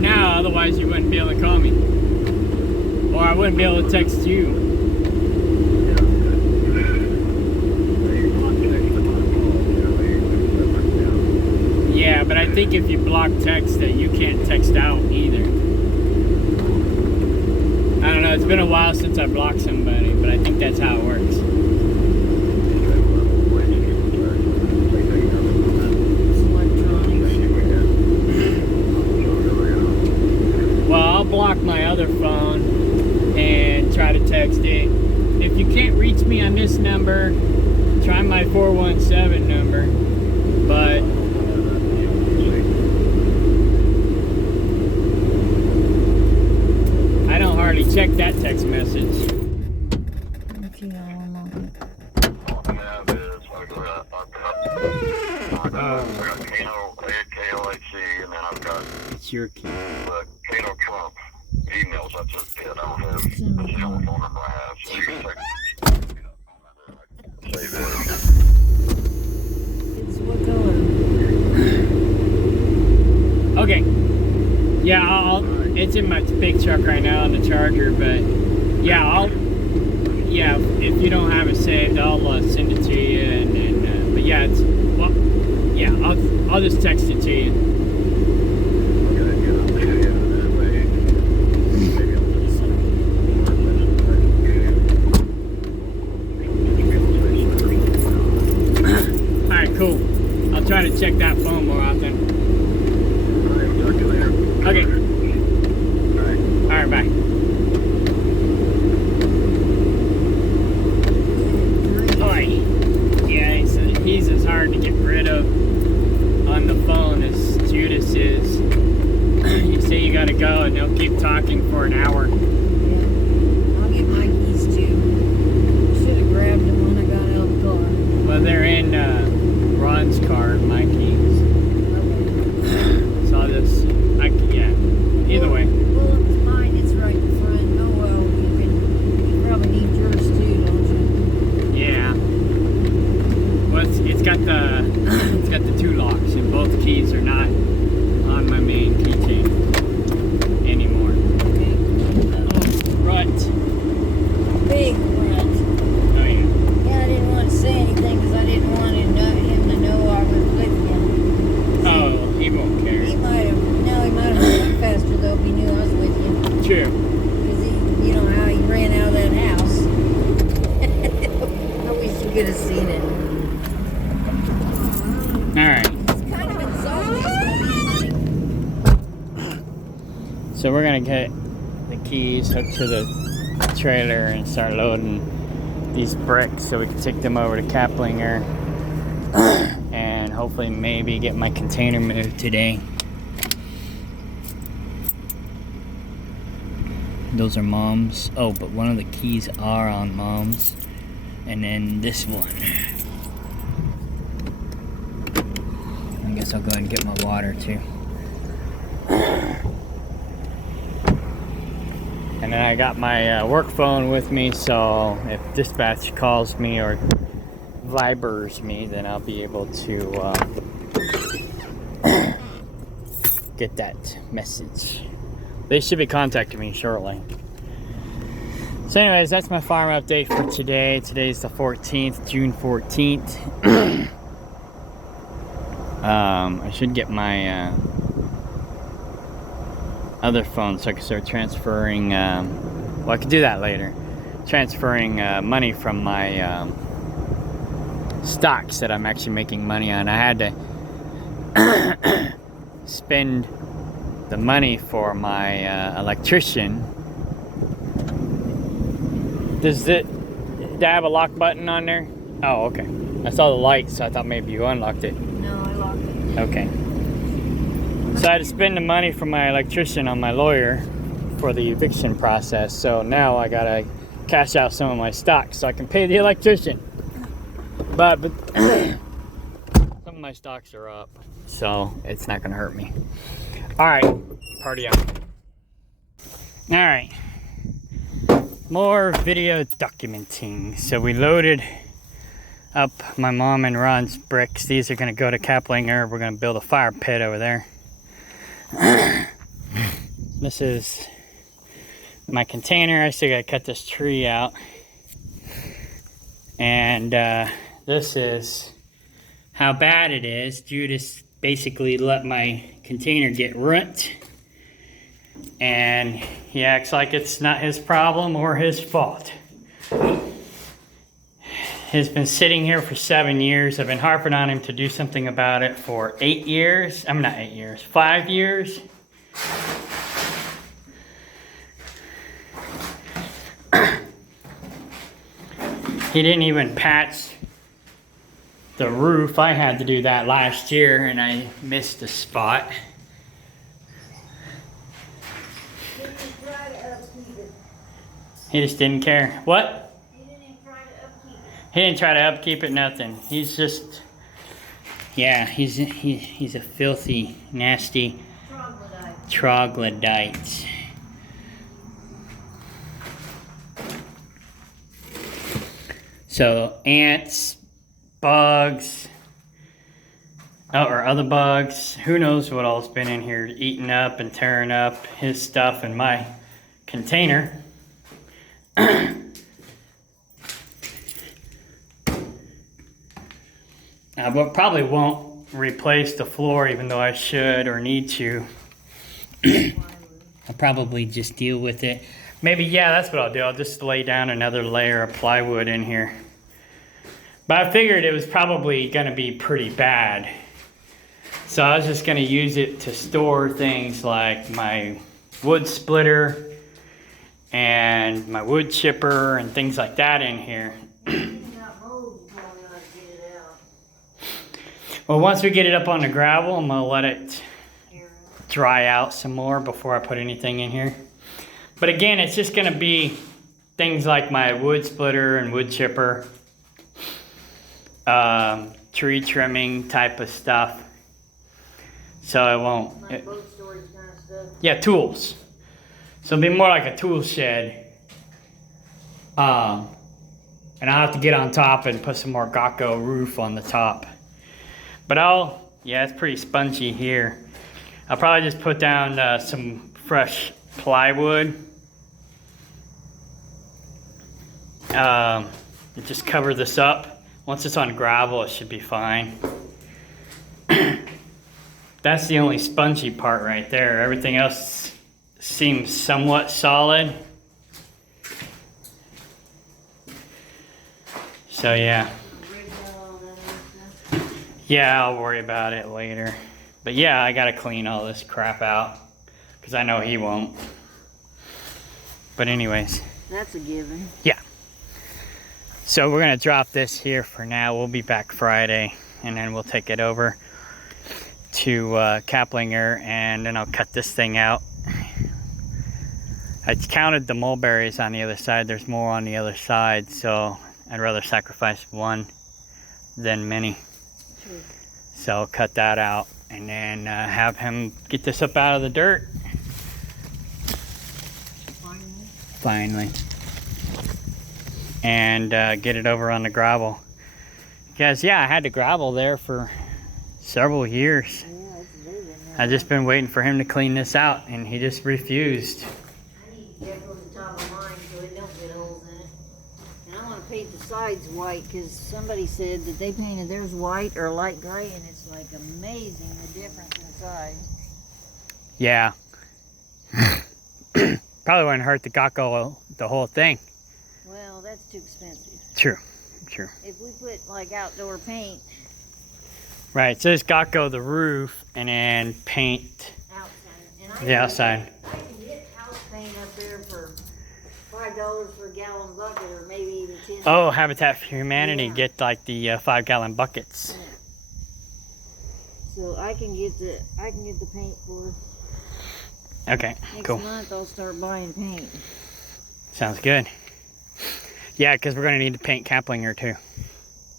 No, otherwise you wouldn't be able to call me. Or I wouldn't be able to text you. think if you block text that you can't text out either. I don't know, it's been a while since I blocked somebody, but I think that's how it works. Well, I'll block my other phone and try to text it. If you can't reach me on this number, try my 417 number. But I don't hardly check that text message. It's your key. Kato Trump emails. That's it. I don't have the phone number I have. So you can check. Save it. It's what color? Okay. Yeah, it's in my big truck right now on the charger, but yeah, if you don't have it saved, I'll send it to you, and then, but yeah, I'll just text it to you. Cool. I'll try to check that phone more often. Okay. Alright, bye. Boy. Yeah, he's as hard to get rid of on the phone as Judas is. You say you gotta go and they'll keep talking for an hour. Yeah. I'll get my keys too. Should have grabbed them when I got out of the car. Well, they're in Ron's car, my keys. Okay. So I'll just, yeah. Either way. Well, it's mine. It's right in front. Oh well, you probably need yours too, don't you? Yeah. Well, it's got the two locks, and both keys are not on my main keychain anymore. Okay. Rut. Big rut. Oh yeah. Yeah, I didn't want to say anything because I didn't want him to know I was with him. Oh, he won't care. He might have run faster though if he knew I was with him. True. Because you know how he ran out of that house. I wish you could have seen it. All right. It's kind of exhausting. So we're gonna get the keys hooked to the trailer and start loading these bricks so we can take them over to Kaplinger and hopefully maybe get my container moved today. Those are Mom's. Oh, but one of the keys are on Mom's, and then this one. I guess I'll go ahead and get my water too. And then I got my work phone with me, so if dispatch calls me or vibers me, then I'll be able to get that message. They should be contacting me shortly. So anyways, that's my farm update for today. Today's the 14th, June 14th. I should get my other phone so I can start transferring, well, I can do that later. Transferring money from my stocks that I'm actually making money on. I had to spend the money for my electrician. Do I have a lock button on there? Oh, okay. I saw the light, so I thought maybe you unlocked it. No, I locked it. Okay. So I had to spend the money from my electrician on my lawyer for the eviction process. So now I gotta cash out some of my stocks so I can pay the electrician. But some of my stocks are up, so it's not gonna hurt me. All right, party out. All right, more video documenting. So we loaded up my mom and Ron's bricks. These are gonna go to Kaplinger. We're gonna build a fire pit over there. This is my container. I still gotta cut this tree out. And this is how bad it is. Judas basically let my container get ruined. And he acts like it's not his problem or his fault. He's been sitting here for 7 years. I've been harping on him to do something about it for 8 years. I'm not 8 years, 5 years. He didn't even patch the roof. I had to do that last year and I missed a spot. He just didn't care. What? He didn't even try to upkeep it. He didn't try to upkeep it, nothing. He's just, yeah, he's a filthy, nasty troglodyte. So ants, bugs, or other bugs, who knows what all's been in here eating up and tearing up his stuff in my container. But probably won't replace the floor even though I should or need to. I'll probably just deal with it. Maybe, yeah, that's what I'll do. I'll just lay down another layer of plywood in here. But I figured it was probably going to be pretty bad. So I was just going to use it to store things like my wood splitter and my wood chipper and things like that in here. Well, once we get it up on the gravel, I'm going to let it dry out some more before I put anything in here. But again, it's just going to be things like my wood splitter and wood chipper, tree trimming type of stuff. So I won't. Like boat storage kind of stuff. Yeah, tools. So it'll be more like a tool shed. And I'll have to get on top and put some more Gakko roof on the top. But yeah, it's pretty spongy here. I'll probably just put down some fresh plywood. And just cover this up. Once it's on gravel, it should be fine. That's the only spongy part right there. Everything else seems somewhat solid. So yeah. Yeah, I'll worry about it later. But yeah, I gotta clean all this crap out because I know he won't. But anyways. That's a given. Yeah. So we're gonna drop this here for now. We'll be back Friday and then we'll take it over to Kaplinger and then I'll cut this thing out. I counted the mulberries on the other side. There's more on the other side, so I'd rather sacrifice one than many. True. So I'll cut that out and then have him get this up out of the dirt. Finally. And get it over on the gravel. Because, yeah, I had the gravel there for several years. Yeah, it's moving now. I've just been waiting for him to clean this out, and he just refused. I need to get on the top of mine so it don't get holes in it. And I want to paint the sides white because somebody said that they painted theirs white or light gray, and it's like amazing the difference in size. Yeah. Probably wouldn't hurt the Gakko the whole thing. Well, that's too expensive. True, true. If we put like outdoor paint. Right, so just Gakko the roof and then paint Outside. And the outside. I can get house paint up there for $5 for a gallon bucket or maybe even 10. Oh, Habitat for Humanity, Yeah. get like the 5-gallon buckets. So I can get the paint for Okay, next cool. month. I'll start buying paint. Sounds good. Yeah, because we're going to need to paint Kaplinger too.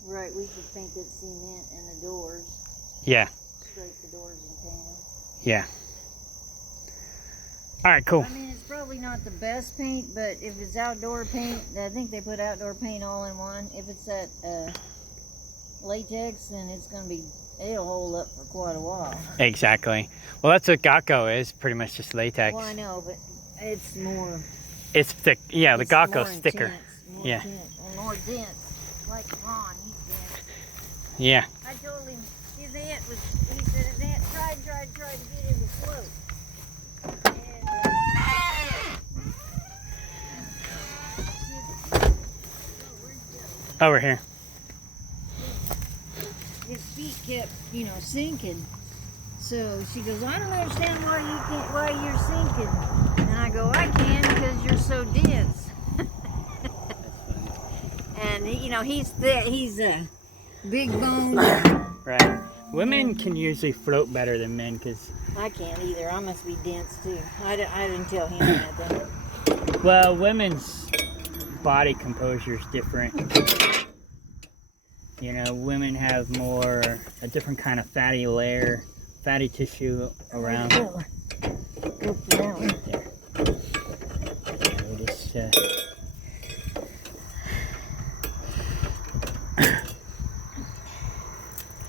Right, we should paint that cement and the doors. Yeah, Scrape the doors and paint them. yeah. All right, cool. I mean, it's probably not the best paint, but if it's outdoor paint, I think they put outdoor paint all in one. If it's that latex, then it's going to be, it'll hold up for quite a while. Exactly. Well, that's what Gakko is, pretty much just latex. Well, I know, but it's more. It's thick. Yeah, the It's Gakko's more thicker. intense, more Yeah. intense, and more dense. Like Ron, he's dense. Yeah. I told him His aunt was, he said his aunt tried to get him to float. Over here. His feet kept, sinking. So she goes, I don't understand why you're sinking. And I go, I can because you're so dense. And he's big boned. Right. Women can usually float better than men because. I can't either. I must be dense too. I didn't tell him that though. Well, women's body composure is different. Women have a different kind of fatty layer, fatty tissue around. Go for that one. There. We just,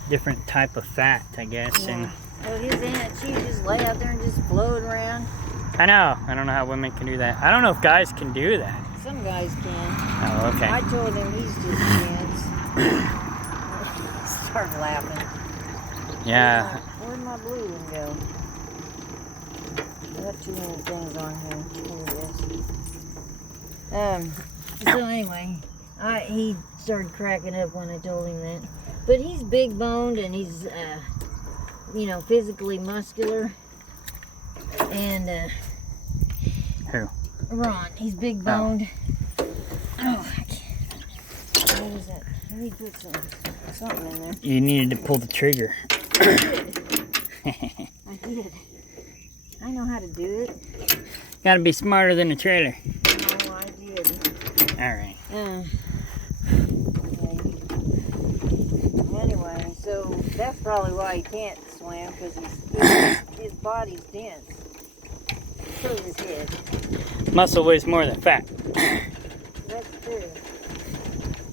different type of fat, I guess. Yeah. And well, his aunt, she just lay out there and just float around. I don't know how women can do that. I don't know if guys can do that. Some guys can. Oh, okay. I told him he's just dense. Started laughing. Yeah. Where'd my blue one go? I got too many things on here. Here it is. So anyway, he started cracking up when I told him that. But he's big boned and he's, physically muscular. And, Who? Ron, he's big boned. Oh, I can't. What is that? Let me put something in there. You needed to pull the trigger. I did. I know how to do it. Gotta be smarter than a trailer. No, I did. Alright. Anyway, so that's probably why he can't swim, because his body's dense. So is his head. Muscle weighs more than fat. That's true.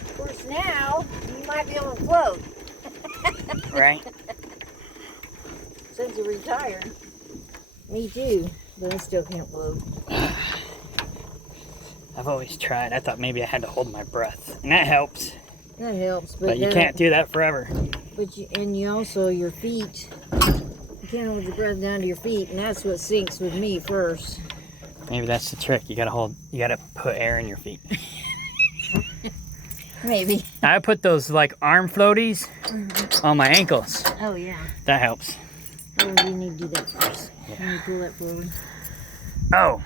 Of course, now you might be able to float. Right? Since you retired. Me too, but I still can't float. I've always tried. I thought maybe I had to hold my breath. And that helps. That helps, But you can't do that forever. But you also, your feet, you can't hold your breath down to your feet, and that's what sinks with me first. Maybe that's the trick. You gotta put air in your feet. Maybe. I put those like arm floaties on my ankles. Oh, yeah. That helps. Oh, you need to do that first. Yeah. Let me pull that forward. Oh.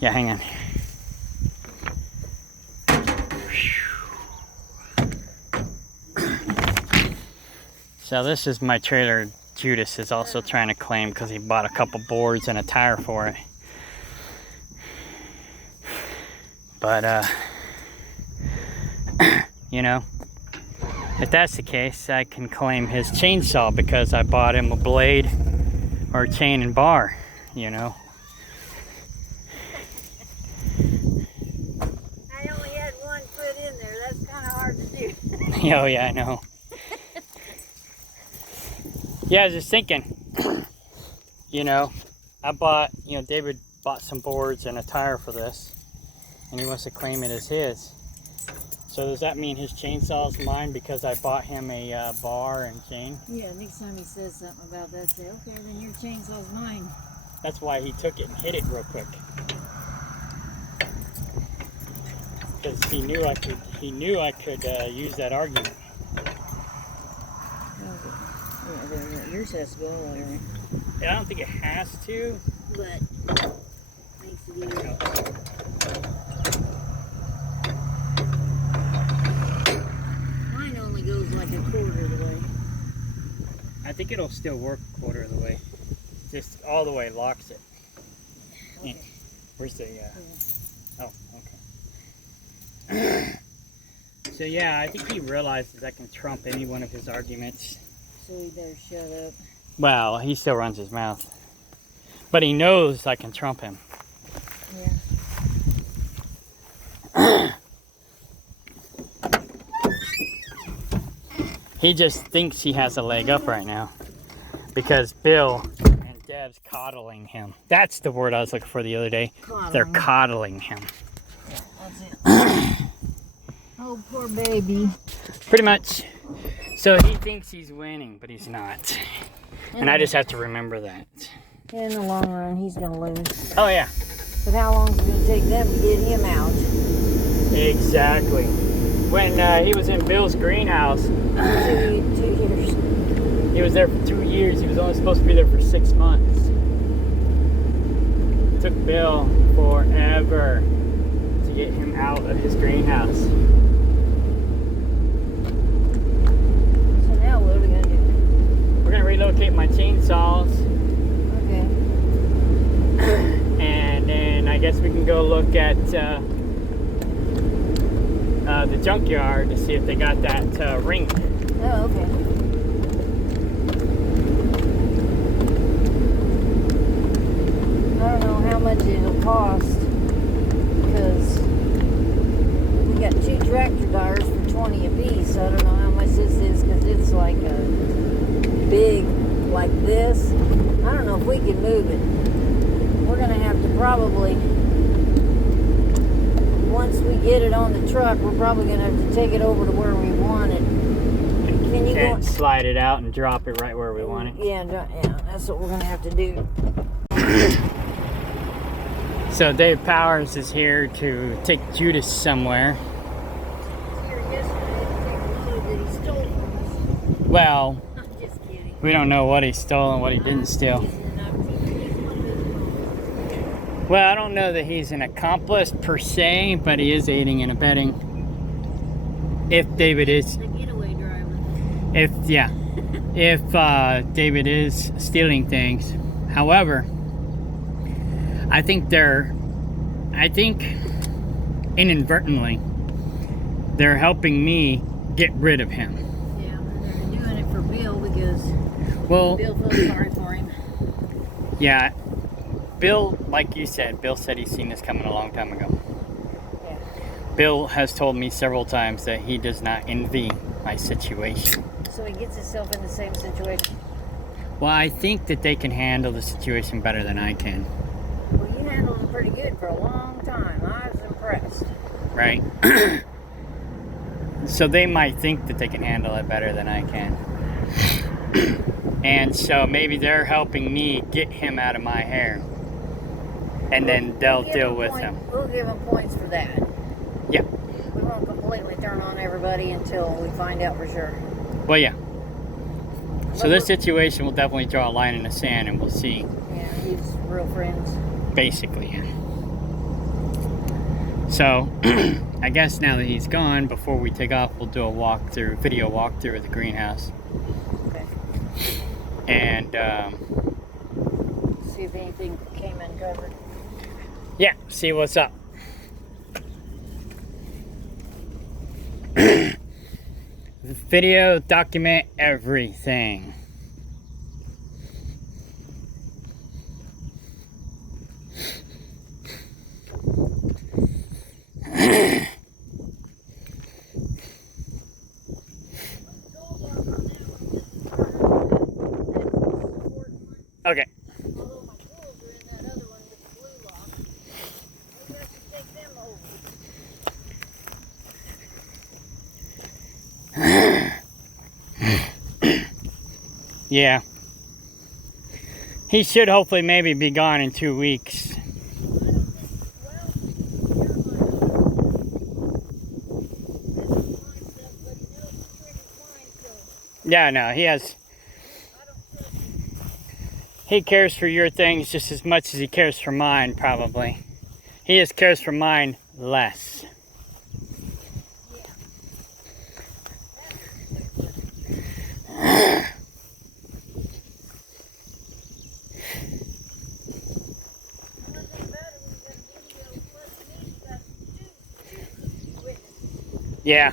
Yeah, hang on. So this is my trailer Judas is also trying to claim because he bought a couple boards and a tire for it. But, if that's the case, I can claim his chainsaw because I bought him a blade or a chain and bar, I only had 1 foot in there. That's kind of hard to do. Oh, yeah, I know. Yeah, I was just thinking, I bought, David bought some boards and a tire for this, and he wants to claim it as his. So does that mean his chainsaw's mine because I bought him a bar and chain? Yeah, next time he says something about that, say, okay, then your chainsaw's mine. That's why he took it and hit it real quick. Because he knew I could use that argument. Yeah, yours has to go there. Yeah, I don't think it has to. But makes it easier. Mine only goes like a quarter of the way. I think it'll still work a quarter of the way. Just all the way locks it. Okay. Where's the, oh, okay. So yeah, I think he realizes I can trump any one of his arguments. So he better shut up. Well, he still runs his mouth. But he knows I can trump him. Yeah. He just thinks he has a leg up right now. Because Bill and Deb's coddling him. That's the word I was looking for the other day. Coddling. They're coddling him. Yeah, that's it. Oh, poor baby. Pretty much. So he thinks he's winning, but he's not. And I just have to remember that. In the long run, he's going to lose. Oh, yeah. But how long is it going to take them to get him out? Exactly. When he was in Bill's greenhouse, 2 years. he was there for 2 years. He was only supposed to be there for 6 months. It took Bill forever to get him out of his greenhouse. So now what are we going to do? We're going to relocate my chainsaws. Okay. And then I guess we can go look at the junkyard to see if they got that ring. Oh, okay. I don't know how much it'll cost because we got 2 tractor tires for 20 apiece. I don't know how much this is because it's like a big, like this. I don't know if we can move it. We're gonna have to probably, once we get it on the truck, we're probably gonna have to take it over to where we want it. Can you go? And slide it out and drop it right where we want it. Yeah, that's what we're gonna have to do. So Dave Powers is here to take Judas somewhere. Here yesterday to take a load that he stole from us. Well, I'm just kidding. we don't know what he stole and what he didn't steal. Well, I don't know that he's an accomplice per se, but he is aiding and abetting. If David is, The getaway driver. if David is stealing things. However, I think inadvertently, they're helping me get rid of him. Yeah, they're doing it for Bill because Well, Bill feels sorry for him. yeah, Bill, like you said, Bill said he's seen this coming a long time ago. Yeah. Bill has told me several times that he does not envy my situation. So he gets himself in the same situation. Well, I think that they can handle the situation better than I can, Well, you handled it pretty good for a long time. I was impressed. right? So they might think that they can handle it better than I can. And so maybe they're helping me get him out of my hair. And then they'll deal with him. We'll give him points for that. Yeah. We won't completely turn on everybody until we find out for sure. Well, yeah. So this situation will definitely draw a line in the sand and we'll see. Yeah, he's real friends. Basically, yeah. So, I guess now that he's gone, before we take off, we'll do a video walkthrough of the greenhouse. Okay. And, See if anything came uncovered. yeah, see what's up. Video, document everything. Okay. Although my tools are in that other one with the blue lock. Maybe I should take them over. Yeah. He should hopefully maybe be gone in 2 weeks. Yeah, no, he cares for your things just as much as he cares for mine, probably. He just cares for mine less. Yeah.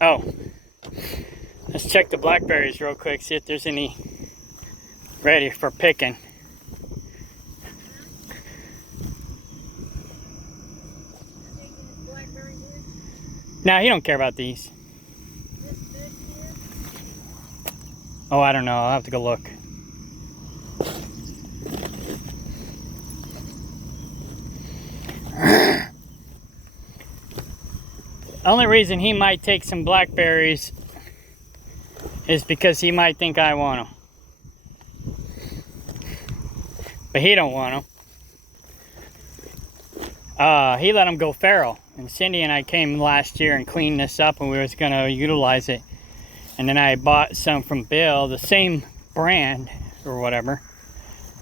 Oh. Let's check the blackberries real quick, see if there's any ready for picking. No, he don't care about these. Oh, I don't know. I'll have to go look. only reason he might take some blackberries is because he might think I want them. But he don't want them. He let them go feral. And Cindy and I came last year and cleaned this up, and we was going to utilize it. And then I bought some from Bill, the same brand or whatever,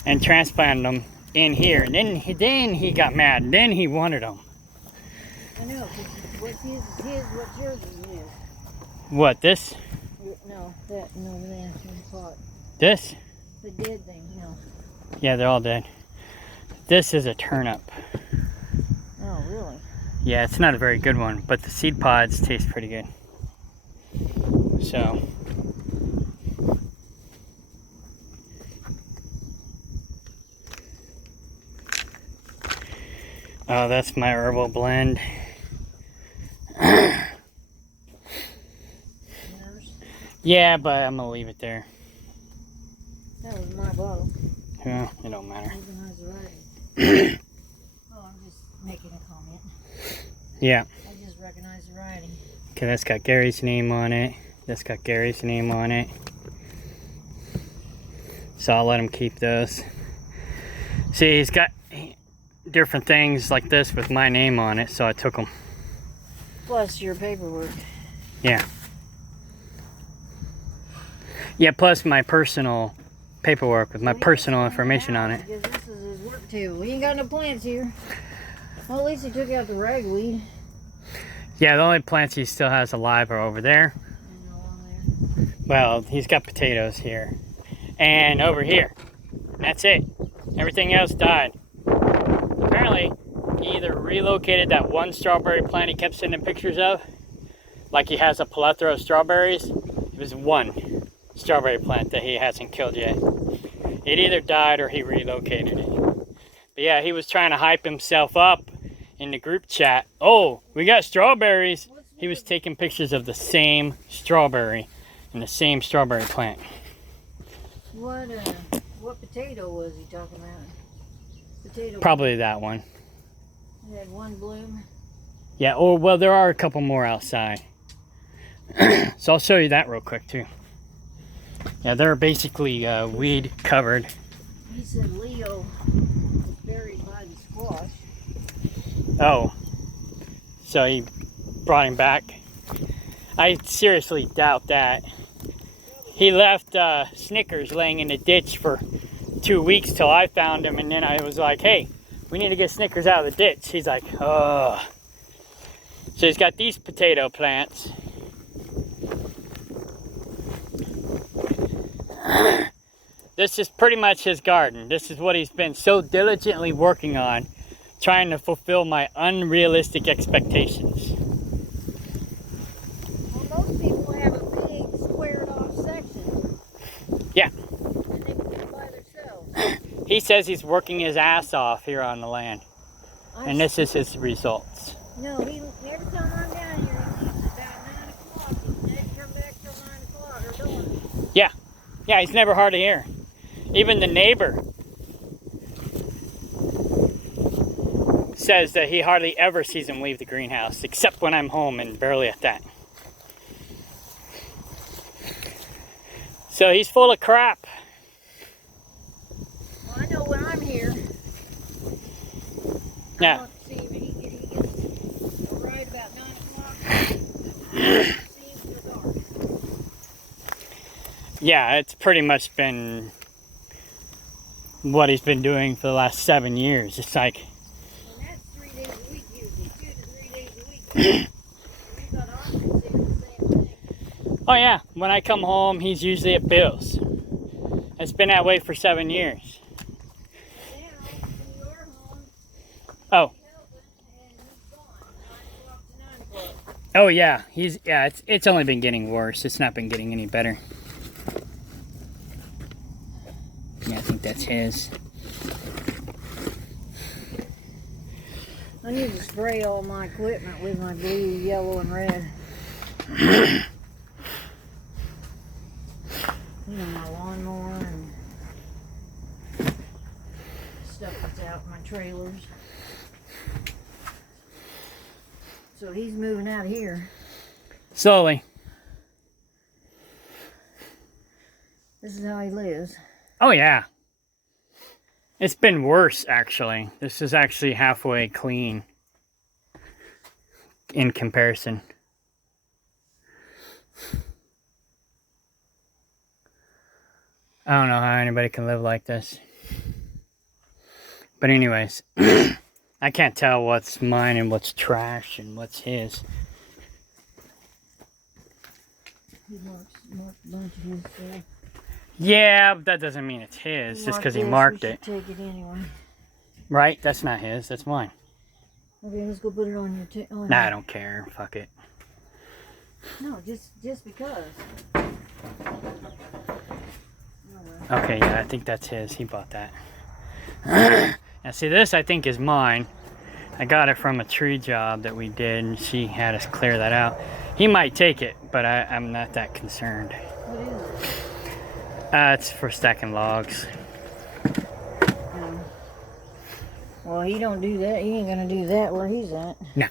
and transplanted them in here. And then he got mad, and then he wanted them. I know, 'cause what's his is his, what's yours is his. What, this? No, that, no, that, in the pot. This? The dead thing, no. Yeah, they're all dead. This is a turnip. Oh, really? Yeah, it's not a very good one, but the seed pods taste pretty good. So. Oh, that's my herbal blend. Yours? Yeah, but I'm gonna leave it there. That was my bottle. Yeah, it don't matter. Recognize the writing. Oh, I'm just making a comment. Yeah. I just recognize the writing. Okay, that's got Gary's name on it. That's got Gary's name on it. So I'll let him keep those. See, he's got different things like this with my name on it, so I took them. Plus your paperwork. Yeah. Yeah, plus my personal paperwork with my personal information on it. Because this is his work table. We ain't got no plants here. Well, at least he took out the ragweed. Yeah, the only plants he still has alive are over there. And along there. Well, he's got potatoes here. And over here. That's it. Everything else died. Apparently, he either relocated that one strawberry plant he kept sending pictures of, like he has a plethora of strawberries. It was one strawberry plant that he hasn't killed yet. It either died or he relocated it. But yeah, he was trying to hype himself up in the group chat. Oh, we got strawberries. He was taking pictures of the same strawberry and the same strawberry plant. What potato was he talking about? Potato. Probably that one. It had one bloom. Yeah, or well, there are a couple more outside. So I'll show you that real quick too. Yeah, they're basically weed covered. He said Leo was buried by the squash. Oh, so he brought him back? I seriously doubt that. He left Snickers laying in the ditch for 2 weeks till I found him, and then I was like, hey, we need to get Snickers out of the ditch. He's like, oh. So he's got these potato plants. This is pretty much his garden. This is what he's been so diligently working on, trying to fulfill my unrealistic expectations. Well, most people have a big squared off section. Yeah. And they can do it by themselves. He says he's working his ass off here on the land. And this is his results. No, every time I'm down here, he leaves about 9 o'clock. He doesn't come back till 9 o'clock or dawn. Yeah. Yeah, he's never hard to hear. Even the neighbor says that he hardly ever sees him leave the greenhouse, except when I'm home, and barely at that. So he's full of crap. Well, I know when I'm here. Yeah. I'll see if he gets right about 9 o'clock. See him till dark. Yeah, it's pretty much been what he's been doing for the last 7 years. It's like, And that's 3 days a week usually, 2 to 3 days a week. We've got options here, the same thing. oh yeah, when I come home, he's usually at Bill's. It's been that way for 7 years. Now, when you're home, Oh, he's helping, and he's gone. 9 o'clock to 9 o'clock. oh yeah, it's only been getting worse. It's not been getting any better. Yeah, I think that's his. I need to spray all my equipment with my blue, yellow, and red. You know, my lawnmower and stuff that's out in my trailers. So he's moving out of here. Slowly. This is how he lives. Oh, yeah. It's been worse, actually. This is actually halfway clean in comparison. I don't know how anybody can live like this. But anyways, I can't tell what's mine and what's trash and what's his. He marked a bunch of his stuff. Yeah, but that doesn't mean it's his, just because he marked it. Take it anyway. Right? That's not his, that's mine. Okay, let's go put it on your Nah, I don't care. Fuck it. No, just because. Okay, yeah, I think that's his. He bought that. Now, see, this I think is mine. I got it from a tree job that we did, and she had us clear that out. He might take it, but I'm not that concerned. What is it? It's for stacking logs. Well, he don't do that. He ain't gonna do that where he's at. No.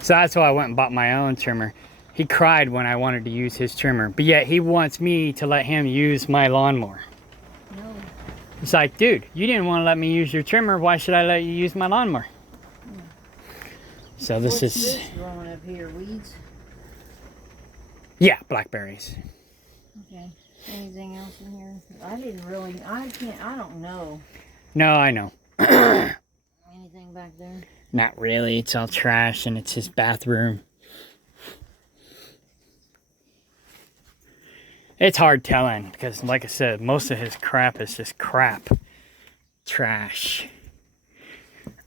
So that's why I went and bought my own trimmer. He cried when I wanted to use his trimmer, but yet he wants me to let him use my lawnmower. No. It's like, dude, you didn't want to let me use your trimmer. Why should I let you use my lawnmower? So What's this growing up here? Weeds? Yeah, blackberries. Okay. Anything else in here? I don't know. No, I know. Anything back there? Not really. It's all trash and it's his bathroom. It's hard telling because, like I said, most of his crap is just crap. Trash.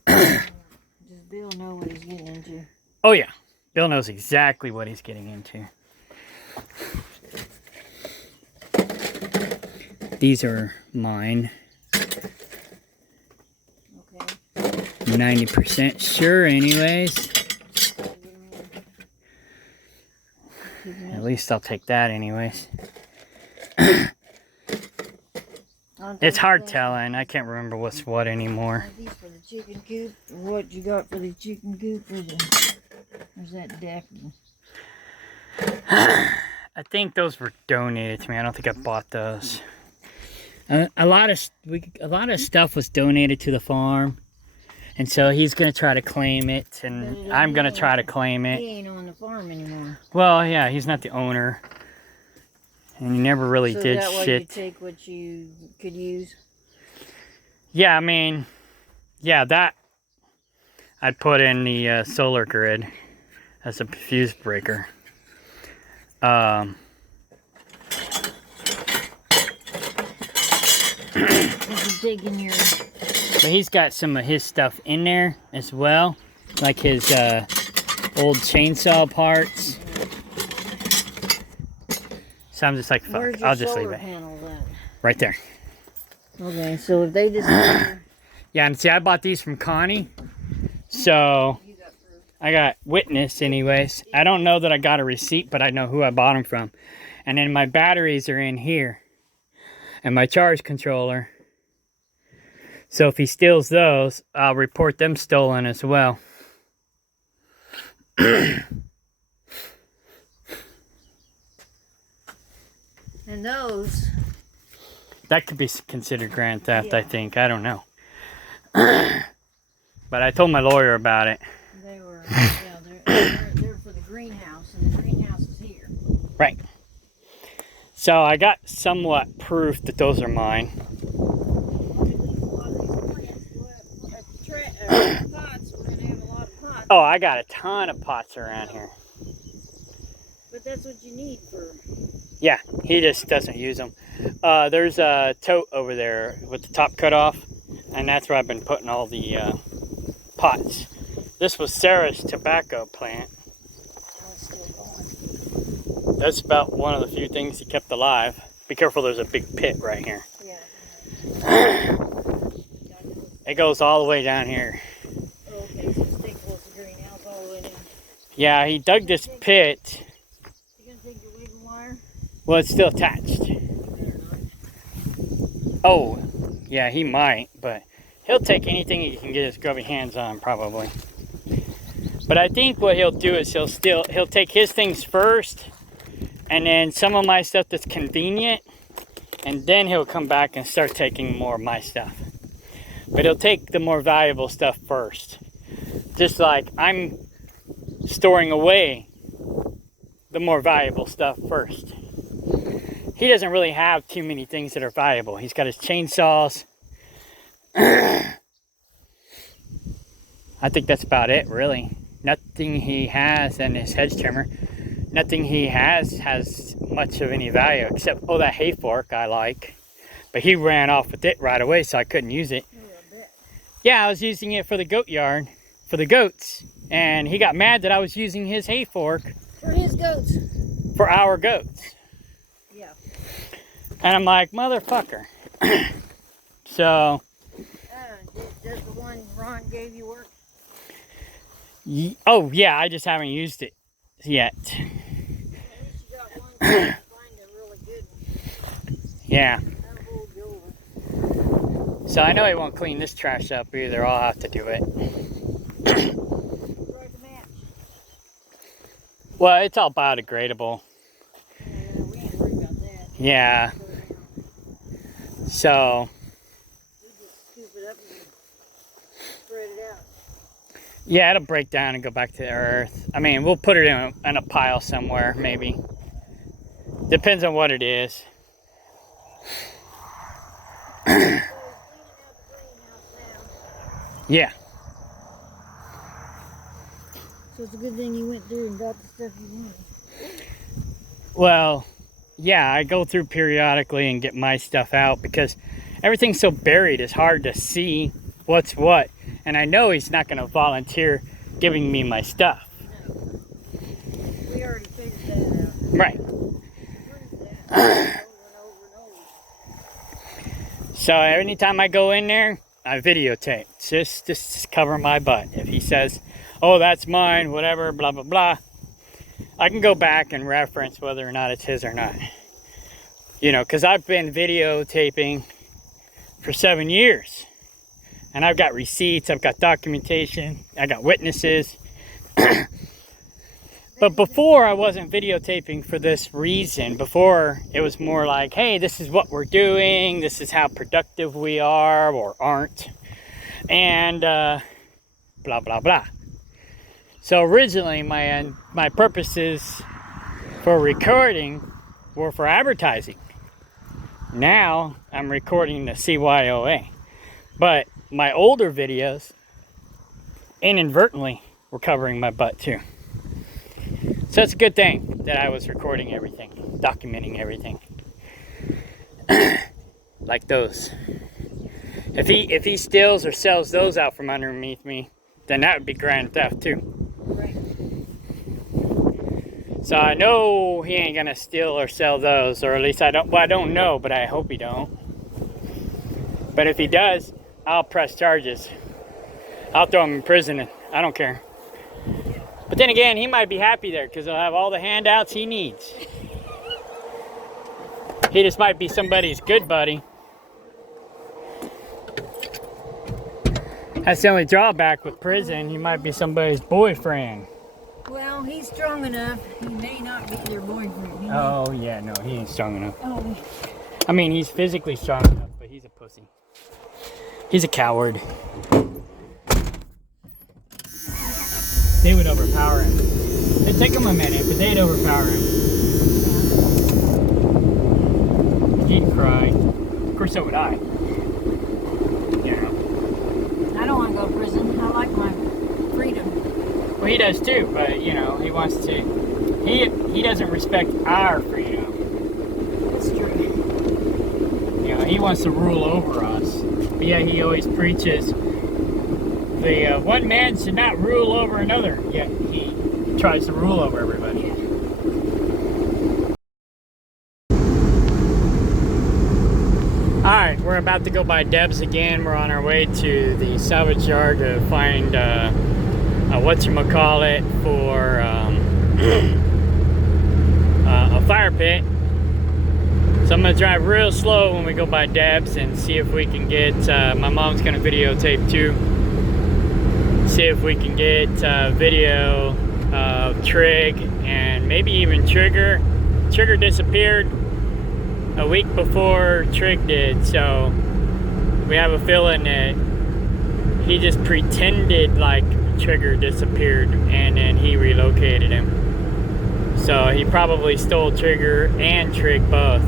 Does Bill know what he's getting into? Oh, yeah. Bill knows exactly what he's getting into. These are mine. Okay. 90% sure anyways. At least I'll take that anyways. It's hard telling. I can't remember what's what anymore. Are these for the chicken coop? What you got for the chicken coop? Or there's that deck. I think those were donated to me. I don't think I bought those. A lot of stuff was donated to the farm, and so he's gonna try to claim it, and I'm gonna try to claim it. He ain't on the farm anymore. Well, yeah, he's not the owner, and he never really did is that why shit. you take what you could use? Yeah, I mean, yeah, that I'd put in the solar grid as a fuse breaker. Taking your... But he's got some of his stuff in there as well, like his old chainsaw parts. So I'm just like, fuck, I'll just leave it. Right there. Okay, so if they just... Yeah, and see, I bought these from Connie, so I got witness anyways. I don't know that I got a receipt, but I know who I bought them from. And then my batteries are in here, and my charge controller. So if he steals those, I'll report them stolen as well. And those... That could be considered grand theft, Yeah. I think. I don't know. But I told my lawyer about it. They were, yeah, they're for the greenhouse, and the greenhouse is here. Right. So I got somewhat proof that those are mine. Oh, I got a ton of pots around here. But that's what you need for... Yeah, he just doesn't use them. There's a tote over there with the top cut off, and that's where I've been putting all the pots. This was Sarah's tobacco plant. That's about one of the few things he kept alive. Be careful, there's a big pit right here. Yeah. It goes all the way down here. Okay, so stay close to the greenhouse all the way down. Yeah, he dug this pit. You gonna take your wiggle wire? Well, it's still attached. Oh, yeah, he might, but he'll take anything he can get his grubby hands on, probably. But I think what he'll do is he'll take his things first, and then some of my stuff that's convenient, and then he'll come back and start taking more of my stuff. But he'll take the more valuable stuff first. Just like I'm storing away the more valuable stuff first. He doesn't really have too many things that are valuable. He's got his chainsaws. I think that's about it, really. Nothing he has, and his hedge trimmer, nothing he has much of any value, except, oh, that hay fork I like. But he ran off with it right away, so I couldn't use it. Yeah, I was using it for the goat yard, for the goats. And he got mad that I was using his hay fork. For his goats. For our goats. Yeah. And I'm like, motherfucker. So. Does the one Ron gave you work? Oh, yeah, I just haven't used it yet. At least you got one. Find a really good one. Yeah. That'll hold you over. So I know he won't clean this trash up either. I'll have to do it. Right the match. Well, it's all biodegradable. Yeah, we ain't worried about that. Yeah. So. We just scoop it up and spread it out. Yeah, it'll break down and go back to the earth. I mean, we'll put it in a pile somewhere, maybe. Depends on what it is. Yeah. So it's a good thing you went through and got the stuff you wanted. Well, yeah, I go through periodically and get my stuff out because everything's so buried, it's hard to see what's what. And I know he's not going to volunteer giving me my stuff. No. We already figured that out. Right. Over and over. So anytime I go in there, I videotape. Just to cover my butt. If he says, oh, that's mine, whatever, blah, blah, blah, I can go back and reference whether or not it's his or not. You know, because I've been videotaping for 7 years. And I've got receipts, I've got documentation, I got witnesses. But before, I wasn't videotaping for this reason. Before, it was more like, hey, this is what we're doing, this is how productive we are or aren't, and blah, blah, blah. So originally, my purposes for recording were for advertising. Now, I'm recording the CYOA. But my older videos, inadvertently, were covering my butt too. So it's a good thing that I was recording everything, documenting everything. Like those. If he steals or sells those out from underneath me, then that would be grand theft too. Right. So I know he ain't gonna steal or sell those, or at least I don't know, but I hope he don't. But if he does, I'll press charges. I'll throw him in prison. I don't care. But then again, he might be happy there because he'll have all the handouts he needs. He just might be somebody's good buddy. That's the only drawback with prison. He might be somebody's boyfriend. Well, he's strong enough. He may not be their boyfriend. Oh, yeah, no, he ain't strong enough. Oh. I mean, he's physically strong enough, but he's a pussy. He's a coward. They would overpower him. It'd take him a minute, but they'd overpower him. He'd cry. Of course, so would I. You know. I don't want to go to prison. I like my freedom. Well, he does too, but, you know, he wants to. He doesn't respect our freedom. That's true. You know, he wants to rule over us. But yeah, he always preaches the one man should not rule over another, yet he tries to rule over everybody. Yeah. Alright, we're about to go by Deb's again. We're on our way to the salvage yard to find whatchamacallit for a fire pit. So I'm going to drive real slow when we go by Deb's and see if we can get, my mom's going to videotape too. See see if we can get video of Trig and maybe even Trigger. Trigger disappeared a week before Trig did, so we have a feeling that he just pretended like Trigger disappeared and then he relocated him. So he probably stole Trigger and Trig both.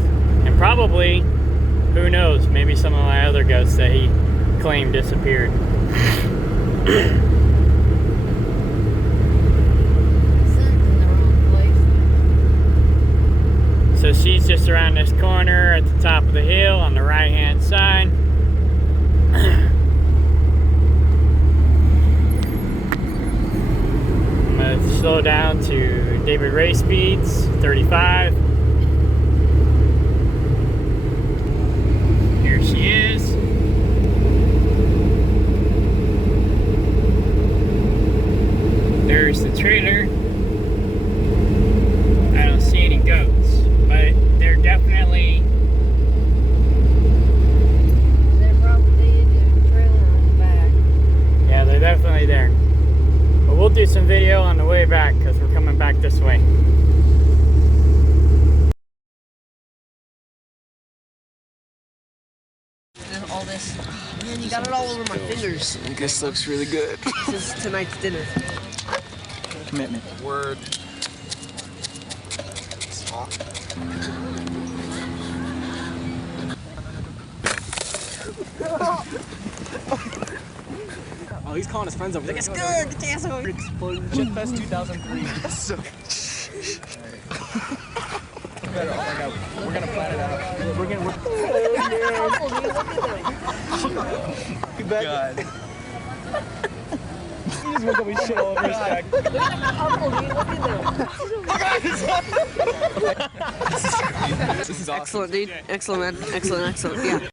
And probably, who knows, maybe some of my other ghosts that he claimed disappeared. So she's just around this corner at the top of the hill on the right hand side. I'm going to slow down to David Ray speeds, 35. Here she is. There's the trailer. I don't see any goats, but they're definitely... They're probably in the trailer in the back. Yeah, they're definitely there. But we'll do some video on the way back because we're coming back this way. All this. Man, you got it all over my fingers. This looks really good. This is tonight's dinner. Commitment. Word. Oh, he's calling his friends over. He's like, it's good. Get the ass over. Explosion Shit Fest 2003. So. Oh my God, we're gonna plan it out. We're gonna. Good bet. God. He just woke up and shit all over his back. This is awesome. Excellent, dude. Excellent, man. Excellent, excellent. Yeah.